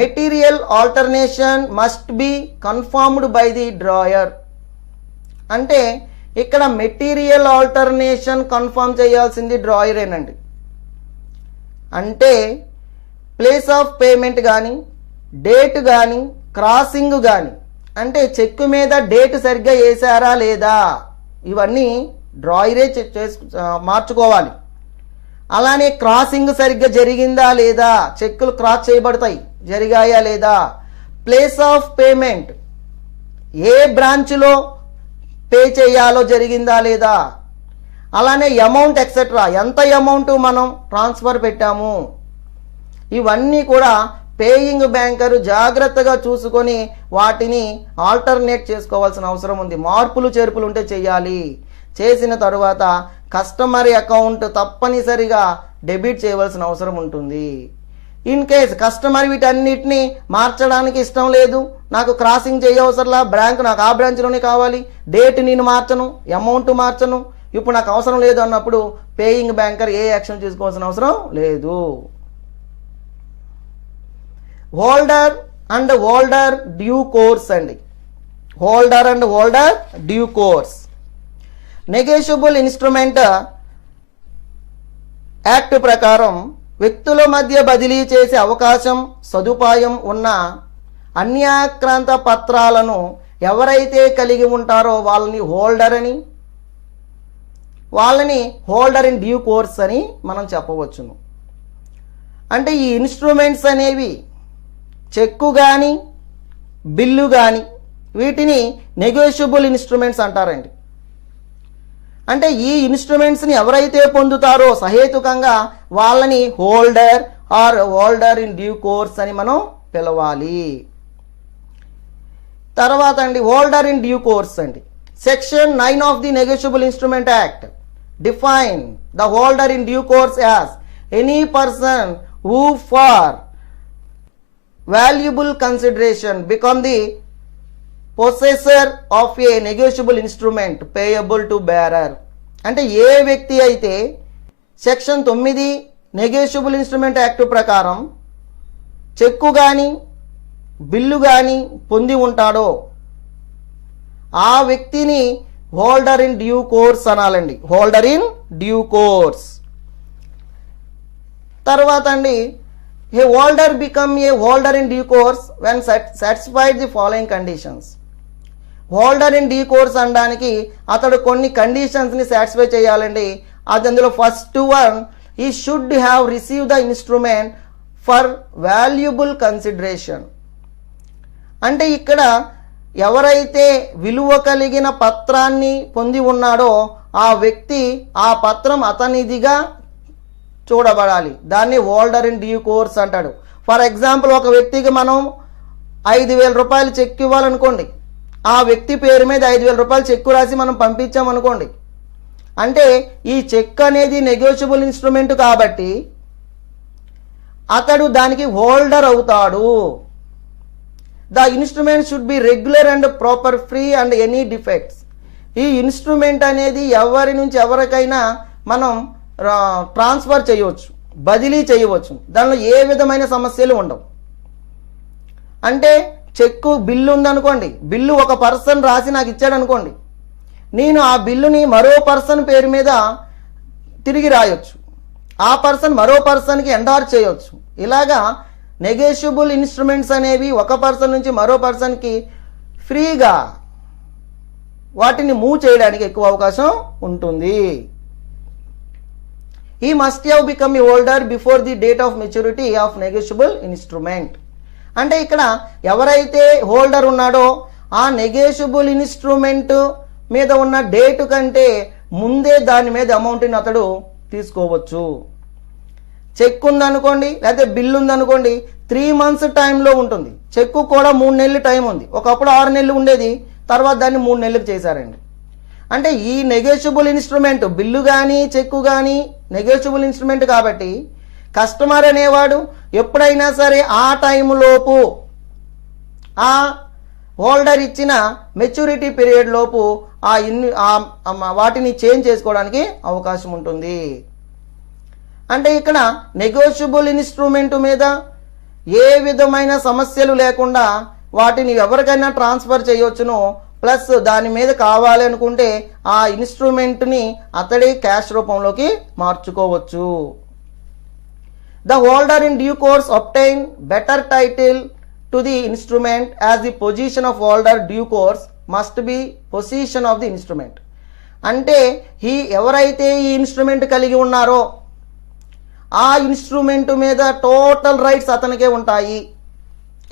material alternation must be confirmed by the drawer. అంటే ఇక్కడ మెటీరియల్ ఆల్టర్నేషన్ కన్ఫర్మ్ చేయాల్సింది డ్రాయరేనండి. అంటే ప్లేస్ ఆఫ్ పేమెంట్ కానీ, డేట్ కానీ, క్రాసింగ్ కానీ, అంటే చెక్ మీద డేట్ సరిగ్గా వేసారా లేదా ఇవన్నీ డ్రాయరే మార్చుకోవాలి. అలానే క్రాసింగ్ సరిగ్గా జరిగిందా లేదా, చెక్కులు క్రాస్ చేయబడతాయి, జరిగాయా లేదా, ప్లేస్ ఆఫ్ పేమెంట్ ఏ బ్రాంచ్లో పే చేయాలో జరిగిందా లేదా, అలానే అమౌంట్ ఎక్సెట్రా ఎంత అమౌంట్ మనం ట్రాన్స్ఫర్ పెట్టాము, ఇవన్నీ కూడా పేయింగ్ బ్యాంకరు జాగ్రత్తగా చూసుకొని వాటిని ఆల్టర్నేట్ చేసుకోవాల్సిన అవసరం ఉంది. మార్పులు చేర్పులు ఉంటే చేయాలి. చేసిన తరువాత కస్టమర్ అకౌంట్ తప్పనిసరిగా డెబిట్ చేయవలసిన అవసరం ఉంటుంది. ఇన్ కేస్ కస్టమర్ వీటన్నిటిని మార్చడానికి ఇష్టం లేదు, నాకు క్రాసింగ్ చేయవసరంలా, బ్యాంక్ నాకు ఆ బ్రాంచ్లోనే కావాలి, డేట్ నేను మార్చను, అమౌంట్ మార్చను, ఇప్పుడు నాకు అవసరం లేదు అన్నప్పుడు పేయింగ్ బ్యాంకర్ ఏ యాక్షన్ తీసుకోవాల్సిన అవసరం లేదు. Holder and holder due course అండి. Holder and holder due course negotiable instrument act ప్రకారం వ్యక్తుల మధ్య బదిలీ చేసే అవకాశం సదుపాయం ఉన్న అన్యాక్రాంత పత్రాలను ఎవరైతే కలిగి ఉంటారో వాళ్ళని హోల్డర్ అని, వాళ్ళని హోల్డర్ ఇన్ డ్యూ కోర్స్ అని మనం చెప్పవచ్చును. అంటే ఈ ఇన్స్ట్రుమెంట్స్ అనేవి చెక్కు కానీ బిల్లు కానీ వీటిని నెగోషియబుల్ ఇన్స్ట్రుమెంట్స్ అంటారండి. అంటే ఈ ఇన్స్ట్రుమెంట్స్ని ఎవరైతే పొందుతారో సహేతుకంగా వాళ్ళని holder or holder in due course అని మనం పిలవాలి. తర్వాత అండి హోల్డర్ ఇన్ డ్యూ కోర్స్ అండి. Section 9 of the negotiable instrument act define the holder in due course as any person who for valuable consideration become the possessor of a negotiable instrument payable to bearer. అంటే ఏ వ్యక్తి అయితే సెక్షన్ 9 నెగోషియబుల్ ఇన్స్ట్రుమెంట్ యాక్ట్ ప్రకారం చెక్కు కానీ బిల్లు కానీ పొంది ఉంటాడో ఆ వ్యక్తిని హోల్డర్ ఇన్ డ్యూ కోర్స్ అనాలండి. Holder in due course. తర్వాత అండి a holder become a holder in due course when satisfied the following conditions. Holder in due course అనడానికి అతడు కొన్ని కండిషన్స్ని సాటిస్ఫై చేయాలండి. అది అందులో ఫస్ట్ వన్, ఈ should have receive the instrument for valuable consideration. అంటే ఇక్కడ ఎవరైతే విలువ కలిగిన పత్రాన్ని పొంది ఉన్నాడో ఆ వ్యక్తి ఆ పత్రం అతనిదిగా చూడబడాలి. దాన్ని హోల్డర్ ఇన్ డ్యూ కోర్స్ అంటాడు. ఫర్ ఎగ్జాంపుల్ ఒక వ్యక్తికి మనం 5,000 రూపాయలు చెక్ ఇవ్వాలనుకోండి, ఆ వ్యక్తి పేరు మీద 5,000 రూపాయలు చెక్కు రాసి మనం పంపించామనుకోండి, అంటే ఈ చెక్ అనేది నెగోషియబుల్ ఇన్స్ట్రుమెంట్ కాబట్టి అతడు దానికి హోల్డర్ అవుతాడు. The instrument should be regular and proper, free and any defects. ఈ ఇన్స్ట్రుమెంట్ అనేది ఎవరి నుంచి ఎవరికైనా మనం ట్రాన్స్ఫర్ చేయవచ్చు, బదిలీ చేయవచ్చు, దానిలో ఏ విధమైన సమస్యలు ఉండవు. అంటే చెక్కు బిల్లు ఉందనుకోండి, బిల్లు ఒక పర్సన్ రాసి నాకు ఇచ్చాడు అనుకోండి, నేను ఆ బిల్లుని మరో పర్సన్ పేరు మీద తిరిగి రాయొచ్చు, ఆ పర్సన్ మరో పర్సన్కి ఎండార్స్ చేయొచ్చు. ఇలాగా నెగోషియబుల్ ఇన్స్ట్రుమెంట్స్ అనేవి ఒక పర్సన్ నుంచి మరో పర్సన్కి ఫ్రీగా వాటిని మూవ్ చేయడానికి ఎక్కువ అవకాశం ఉంటుంది. He must have become a holder before the date of maturity of negotiable instrument. అంటే ఇక్కడ ఎవరైతే హోల్డర్ ఉన్నాడో ఆ నెగోషియబుల్ ఇన్స్ట్రుమెంట్ మీద ఉన్న డేట్ కంటే ముందే దాని మీద అమౌంట్ని అతడు తీసుకోవచ్చు. చెక్ ఉందనుకోండి, లేకపోతే బిల్లు ఉందనుకోండి, 3 months టైంలో ఉంటుంది. చెక్కు కూడా 3 నెలలు టైం ఉంది. ఒకప్పుడు 6 నెలలు ఉండేది, తర్వాత దాన్ని 3 నెలలకు చేశారండి. అంటే ఈ నెగోషియబుల్ ఇన్స్ట్రుమెంట్ బిల్లు కానీ చెక్కు కానీ నెగోషియబుల్ ఇన్స్ట్రుమెంట్ కాబట్టి కస్టమర్ అనేవాడు ఎప్పుడైనా సరే ఆ టైంలోపు ఆ హోల్డర్ ఇచ్చిన మెచ్యూరిటీ పీరియడ్ లోపు వాటిని చేంజ్ చేసుకోవడానికి అవకాశం ఉంటుంది. అంటే ఇక్కడ నెగోషియబుల్ ఇన్స్ట్రుమెంట్ మీద ఏ విధమైన సమస్యలు లేకుండా వాటిని ఎవరికైనా ట్రాన్స్ఫర్ చేయొచ్చును. ప్లస్ దాని మీద కావాలి అనుకుంటే ఆ ఇన్స్ట్రుమెంట్ని అతడే క్యాష్ రూపంలోకి మార్చుకోవచ్చు. The holder in due course obtain better title to the instrument as the position of holder due course must be possession of the instrument. అంటే ఎవరైతే ఈ ఇన్స్ట్రుమెంట్ కలిగి ఉన్నారో ఆ ఇన్స్ట్రుమెంట్ మీద టోటల్ రైట్స్ అతనికే ఉంటాయి.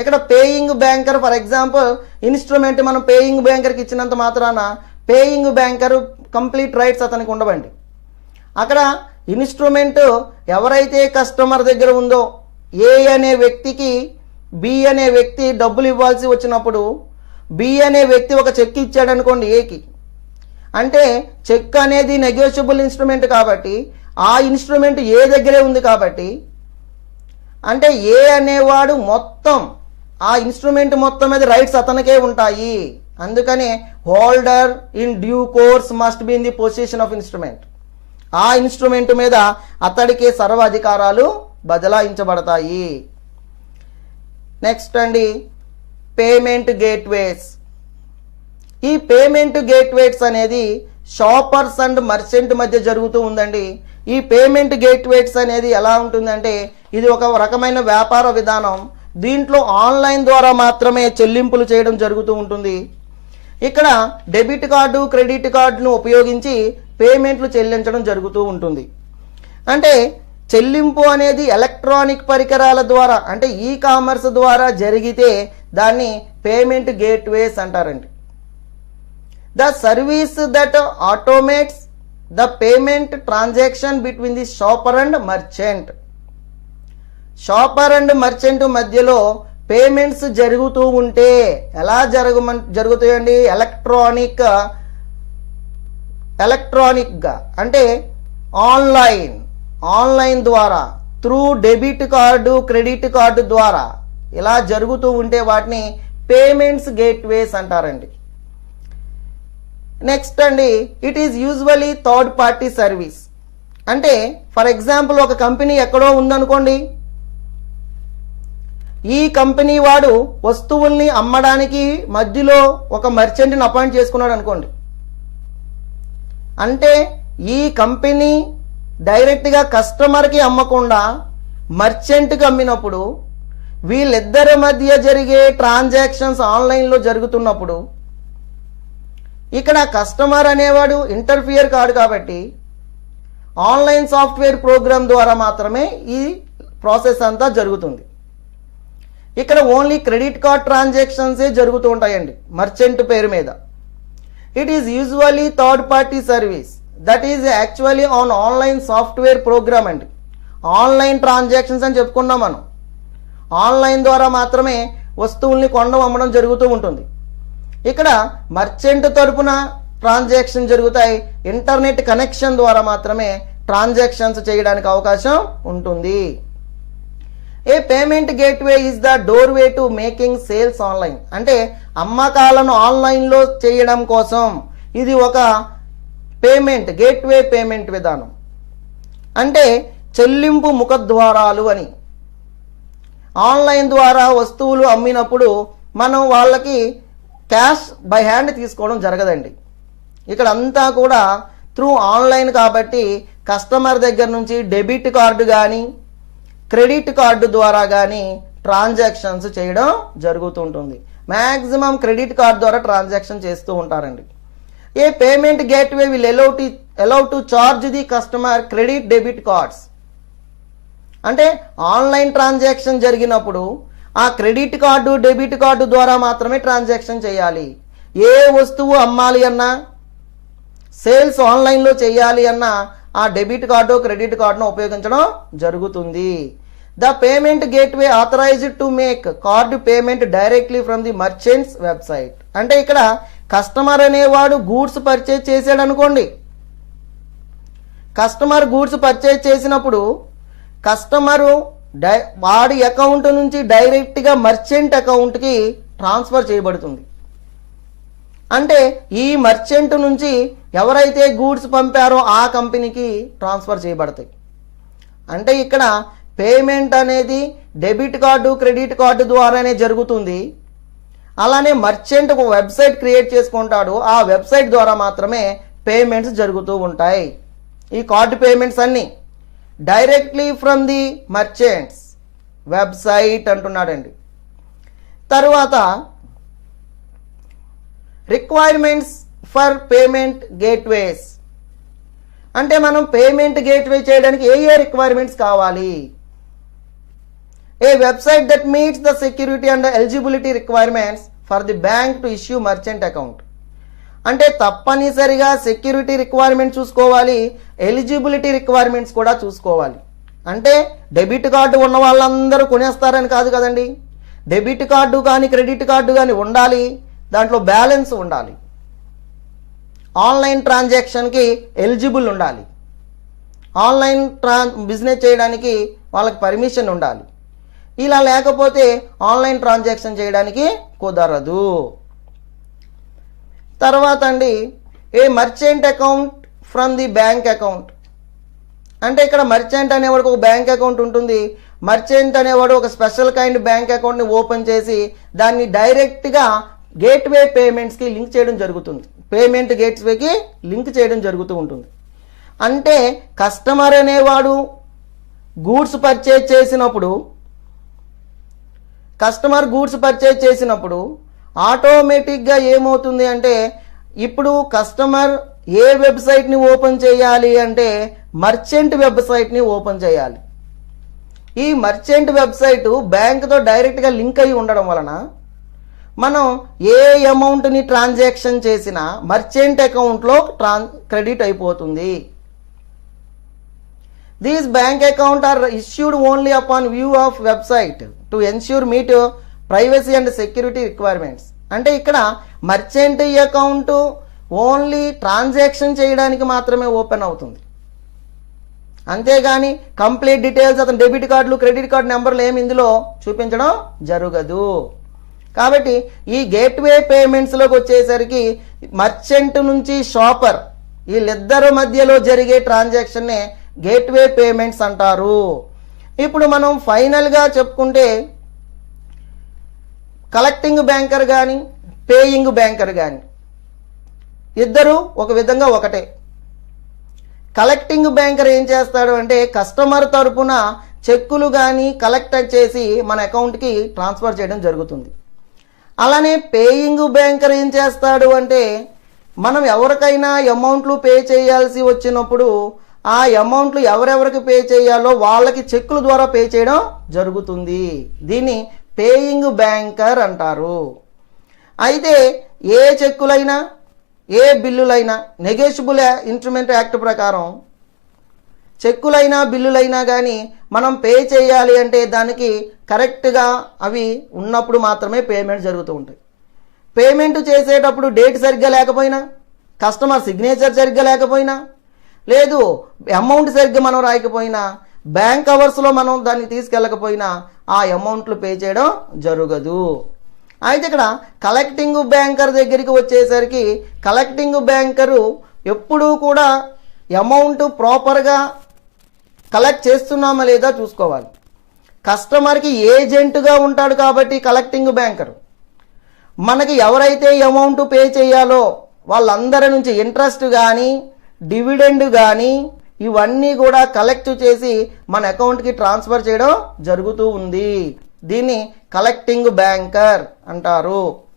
ఇక్కడ paying banker for example instrument మనం పేయింగ్ బ్యాంకర్కి ఇచ్చినంత మాత్రాన పేయింగ్ బ్యాంకర్ కంప్లీట్ రైట్స్ అతనికి ఉండవండి. అక్కడ ఇన్స్ట్రుమెంట్ ఎవరైతే కస్టమర్ దగ్గర ఉందో ఏ అనే వ్యక్తికి బి అనే వ్యక్తి డబ్బులు ఇవ్వాల్సి వచ్చినప్పుడు బి అనే వ్యక్తి ఒక చెక్ ఇచ్చాడు అనుకోండి ఏకి, అంటే చెక్ అనేది నెగోషియబుల్ ఇన్స్ట్రుమెంట్ కాబట్టి ఆ ఇన్స్ట్రుమెంట్ ఏ దగ్గరే ఉంది కాబట్టి అంటే ఏ అనేవాడు మొత్తం ఆ ఇన్స్ట్రుమెంట్ మొత్తం మీద రైట్స్ అతనికే ఉంటాయి. అందుకని holder in due course must be in the position of instrument. ఆ ఇన్స్ట్రుమెంట్ మీద అతడికి సర్వాధికారాలు బదలాయించబడతాయి. నెక్స్ట్ అండి పేమెంట్ గేట్వేస్. ఈ పేమెంట్ గేట్వేస్ అనేది షాపర్స్ అండ్ మర్చెంట్ మధ్య జరుగుతూ ఉందండి. ఈ పేమెంట్ గేట్వేస్ అనేది ఎలా ఉంటుందంటే ఇది ఒక రకమైన వ్యాపార విధానం. దీంట్లో ఆన్లైన్ ద్వారా మాత్రమే చెల్లింపులు చేయడం జరుగుతూ ఉంటుంది. ఇక్కడ డెబిట్ కార్డు క్రెడిట్ కార్డును ఉపయోగించి పేమెంట్లు చెల్లించడం జరుగుతూ ఉంటుంది. అంటే చెల్లింపు అనేది ఎలక్ట్రానిక్ పరికరాల ద్వారా అంటే ఈ కామర్స్ ద్వారా జరిగితే దాన్ని పేమెంట్ గేట్వేస్ అంటారండి. The service that automates the payment transaction between the shopper and merchant. Shopper and merchant మధ్యలో పేమెంట్స్ జరుగుతూ ఉంటే ఎలా జరుగుతాయండి? ఎలక్ట్రానిక్గా అంటే ఆన్లైన్ ద్వారా through debit card credit card ద్వారా ఇలా జరుగుతూ ఉంటే వాటిని పేమెంట్స్ గేట్వేస్ అంటారండి. నెక్స్ట్ అండి it is usually third party service. అంటే ఫర్ ఎగ్జాంపుల్ ఒక కంపెనీ ఎక్కడో ఉందనుకోండి, ఈ కంపెనీ వాడు వస్తువుల్ని అమ్మడానికి మధ్యలో ఒక మర్చెంట్ని అపాయింట్ చేసుకున్నాడు అనుకోండి. అంటే ఈ కంపెనీ డైరెక్ట్గా కస్టమర్కి అమ్మకుండా మర్చెంట్కి అమ్మినప్పుడు వీళ్ళిద్దరి మధ్య జరిగే ట్రాన్సాక్షన్స్ ఆన్లైన్లో జరుగుతున్నప్పుడు ఇక్కడ కస్టమర్ అనేవాడు ఇంటర్ఫియర్ కాడు కాబట్టి ఆన్లైన్ సాఫ్ట్వేర్ ప్రోగ్రామ్ ద్వారా మాత్రమే ఈ ప్రాసెస్ అంతా జరుగుతుంది. ఇక్కడ ఓన్లీ క్రెడిట్ కార్డ్ ట్రాన్సాక్షన్సే జరుగుతూ ఉంటాయండి మర్చెంట్ పేరు మీద. It is usually third party service that is actually on online software program అండి. ఆన్లైన్ ట్రాన్సాక్షన్స్ అని చెప్పుకున్నాం మనం. ఆన్లైన్ ద్వారా మాత్రమే వస్తువుల్ని కొనడం అమ్మడం జరుగుతూ ఉంటుంది. ఇక్కడ మర్చెంట్ తరపున ట్రాన్సాక్షన్ జరుగుతాయి. ఇంటర్నెట్ కనెక్షన్ ద్వారా మాత్రమే ట్రాన్సాక్షన్స్ చేయడానికి అవకాశం ఉంటుంది. A payment gateway is the doorway to making sales online. అంటే అమ్మకాలను ఆన్లైన్లో చేయడం కోసం ఇది ఒక పేమెంట్ గేట్వే పేమెంట్ విధానం. అంటే చెల్లింపు ముఖద్వారాలు అని. ఆన్లైన్ ద్వారా వస్తువులు అమ్మినప్పుడు మనం వాళ్ళకి క్యాష్ బై హ్యాండ్ తీసుకోవడం జరగదండి. ఇక్కడ అంతా కూడా త్రూ ఆన్లైన్ కాబట్టి కస్టమర్ దగ్గర నుంచి డెబిట్ కార్డు కానీ క్రెడిట్ కార్డు ద్వారా కానీ ట్రాన్సాక్షన్స్ చేయడం జరుగుతుంటుంది. మ్యాక్సిమం క్రెడిట్ కార్డు ద్వారా ట్రాన్సాక్షన్ చేస్తూ ఉంటారండి. A payment gateway will allow to charge the customer credit debit cards. అంటే ఆన్లైన్ ట్రాన్సాక్షన్ జరిగినప్పుడు ఆ క్రెడిట్ కార్డు డెబిట్ కార్డు ద్వారా మాత్రమే ట్రాన్సాక్షన్ చేయాలి. ఏ వస్తువు అమ్మాలి అన్నా సేల్స్ ఆన్లైన్లో చేయాలి అన్నా ఆ డెబిట్ కార్డు క్రెడిట్ కార్డును ఉపయోగించడం జరుగుతుంది. The payment gateway authorised to make card payment డైరెక్ట్లీ ఫ్రమ్ ది మర్చెంట్స్ వెబ్సైట్. అంటే ఇక్కడ కస్టమర్ అనేవాడు గూడ్స్ పర్చేజ్ చేసాడు అనుకోండి. కస్టమర్ గూడ్స్ పర్చేజ్ చేసినప్పుడు కస్టమరు వాడి అకౌంట్ నుంచి డైరెక్ట్గా మర్చెంట్ అకౌంట్కి ట్రాన్స్ఫర్ చేయబడుతుంది. అంటే ఈ మర్చెంట్ నుంచి ఎవరైతే గూడ్స్ పంపారో ఆ కంపెనీకి ట్రాన్స్ఫర్ చేయబడతాయి. అంటే ఇక్కడ పేమెంట్ అనేది డెబిట్ కార్డు క్రెడిట్ కార్డు ద్వారానే జరుగుతుంది. అలానే మర్చెంట్ ఒక వెబ్సైట్ క్రియేట్ చేసుకుంటాడు, ఆ వెబ్సైట్ ద్వారా మాత్రమే పేమెంట్స్ జరుగుతూ ఉంటాయి. ఈ కార్డు పేమెంట్స్ అన్నీ directly from the merchant's website అంటున్నాడండి. తరువాత రిక్వైర్మెంట్స్ ఫర్ పేమెంట్ గేట్వేస్, అంటే మనం పేమెంట్ గేట్వే చేయడానికి ఏ రిక్వైర్మెంట్స్ కావాలి. A website that meets the security and eligibility requirements for the bank to issue merchant account, అంటే తప్పనిసరిగా సెక్యూరిటీ రిక్వైర్మెంట్ చూసుకోవాలి, ఎలిజిబిలిటీ రిక్వైర్మెంట్స్ కూడా చూసుకోవాలి. అంటే డెబిట్ కార్డు ఉన్న వాళ్ళందరూ కొనేస్తారని కాదు కదండి. డెబిట్ కార్డు కానీ క్రెడిట్ కార్డు కానీ ఉండాలి, దాంట్లో బ్యాలెన్స్ ఉండాలి, ఆన్లైన్ ట్రాన్సాక్షన్కి ఎలిజిబుల్ ఉండాలి, ఆన్లైన్ బిజినెస్ చేయడానికి వాళ్ళకి పర్మిషన్ ఉండాలి. ఇలా లేకపోతే ఆన్లైన్ ట్రాన్సాక్షన్ చేయడానికి కుదరదు. తర్వాత అండి ఏ merchant account from the bank account, అంటే ఇక్కడ మర్చెంట్ అనేవాడికి ఒక బ్యాంక్ అకౌంట్ ఉంటుంది. మర్చెంట్ అనేవాడు ఒక స్పెషల్ కైండ్ బ్యాంక్ అకౌంట్ని ఓపెన్ చేసి దాన్ని డైరెక్ట్గా గేట్వే పేమెంట్స్కి లింక్ చేయడం జరుగుతుంది. పేమెంట్ గేట్వేకి లింక్ చేయడం జరుగుతూ ఉంటుంది. అంటే కస్టమర్ అనేవాడు గూడ్స్ పర్చేజ్ చేసినప్పుడు ఆటోమేటిక్గా ఏమవుతుంది అంటే ఇప్పుడు కస్టమర్ ఏ వెబ్సైట్ని ఓపెన్ చేయాలి అంటే మర్చెంట్ వెబ్సైట్ని ఓపెన్ చేయాలి. ఈ మర్చెంట్ వెబ్సైట్ బ్యాంక్తో డైరెక్ట్గా లింక్ అయి ఉండడం వలన మనం ఏ అమౌంట్ని ట్రాన్సాక్షన్ చేసినా మర్చెంట్ అకౌంట్లో క్రెడిట్ అయిపోతుంది. These bank account are issued only upon view of website to ensure meet privacy and security requirements, అంటే ఇక్కడ మర్చెంట్ అకౌంట్ ఓన్లీ ట్రాన్సాక్షన్ చేయడానికి మాత్రమే ఓపెన్ అవుతుంది. అంతేగాని కంప్లీట్ డీటెయిల్స్ అతను డెబిట్ కార్డులు క్రెడిట్ కార్డు నెంబర్లు ఏమి ఇందులో చూపించడం జరగదు. కాబట్టి ఈ గేట్వే పేమెంట్స్లోకి వచ్చేసరికి మర్చెంట్ నుంచి షాపర్ వీళ్ళిద్దరి మధ్యలో జరిగే ట్రాన్సాక్షన్నే గేట్వే పేమెంట్స్ అంటారు. ఇప్పుడు మనం ఫైనల్గా చెప్పుకుంటే కలెక్టింగ్ బ్యాంకర్ కానీ పేయింగ్ బ్యాంకర్ కానీ ఇద్దరు ఒక విధంగా ఒకటే. కలెక్టింగ్ బ్యాంకర్ ఏం చేస్తాడు అంటే కస్టమర్ తరపున చెక్కులు కానీ కలెక్ట్ చేసి మన అకౌంట్కి ట్రాన్స్ఫర్ చేయడం జరుగుతుంది. అలానే పేయింగ్ బ్యాంకర్ ఏం చేస్తాడు అంటే మనం ఎవరికైనా అమౌంట్లు పే చేయాల్సి వచ్చినప్పుడు ఆ అమౌంట్లు ఎవరెవరికి పే చేయాలో వాళ్ళకి చెక్కుల ద్వారా పే చేయడం జరుగుతుంది. దీన్ని పేయింగ్ బ్యాంకర్ అంటారు. అయితే ఏ చెక్కులైనా ఏ బిల్లులైనా నెగోషియబుల్ ఇన్స్ట్రుమెంట్ యాక్ట్ ప్రకారం చెక్కులైనా బిల్లులైనా కానీ మనం పే చేయాలి అంటే దానికి కరెక్ట్గా అవి ఉన్నప్పుడు మాత్రమే పేమెంట్ జరుగుతూ ఉంటాయి. పేమెంట్ చేసేటప్పుడు డేట్ సరిగ్గా లేకపోయినా, కస్టమర్ సిగ్నేచర్ సరిగ్గా లేకపోయినా, లేదు అమౌంట్ సరిగ్గా మనం రాయకపోయినా, బ్యాంక్ అవర్స్లో మనం దాన్ని తీసుకెళ్ళకపోయినా ఆ అమౌంట్లు పే చేయడం జరగదు. అయితే ఇక్కడ కలెక్టింగ్ బ్యాంకర్ దగ్గరికి వచ్చేసరికి కలెక్టింగ్ బ్యాంకరు ఎప్పుడూ కూడా అమౌంట్ ప్రాపర్గా కలెక్ట్ చేస్తున్నామా లేదా చూసుకోవాలి. కస్టమర్కి ఏజెంట్గా ఉంటాడు కాబట్టి కలెక్టింగ్ బ్యాంకరు మనకి ఎవరైతే అమౌంట్ పే చేయాలో వాళ్ళందరి నుంచి ఇంట్రెస్ట్ కానీ డివిడెండ్ కానీ ఇవన్నీ కూడా కలెక్ట్ చేసి మన అకౌంట్కి ట్రాన్స్ఫర్ చేయడం జరుగుతూ ఉంది. దీన్ని కలెక్టింగ్ బ్యాంకర్ అంటారు.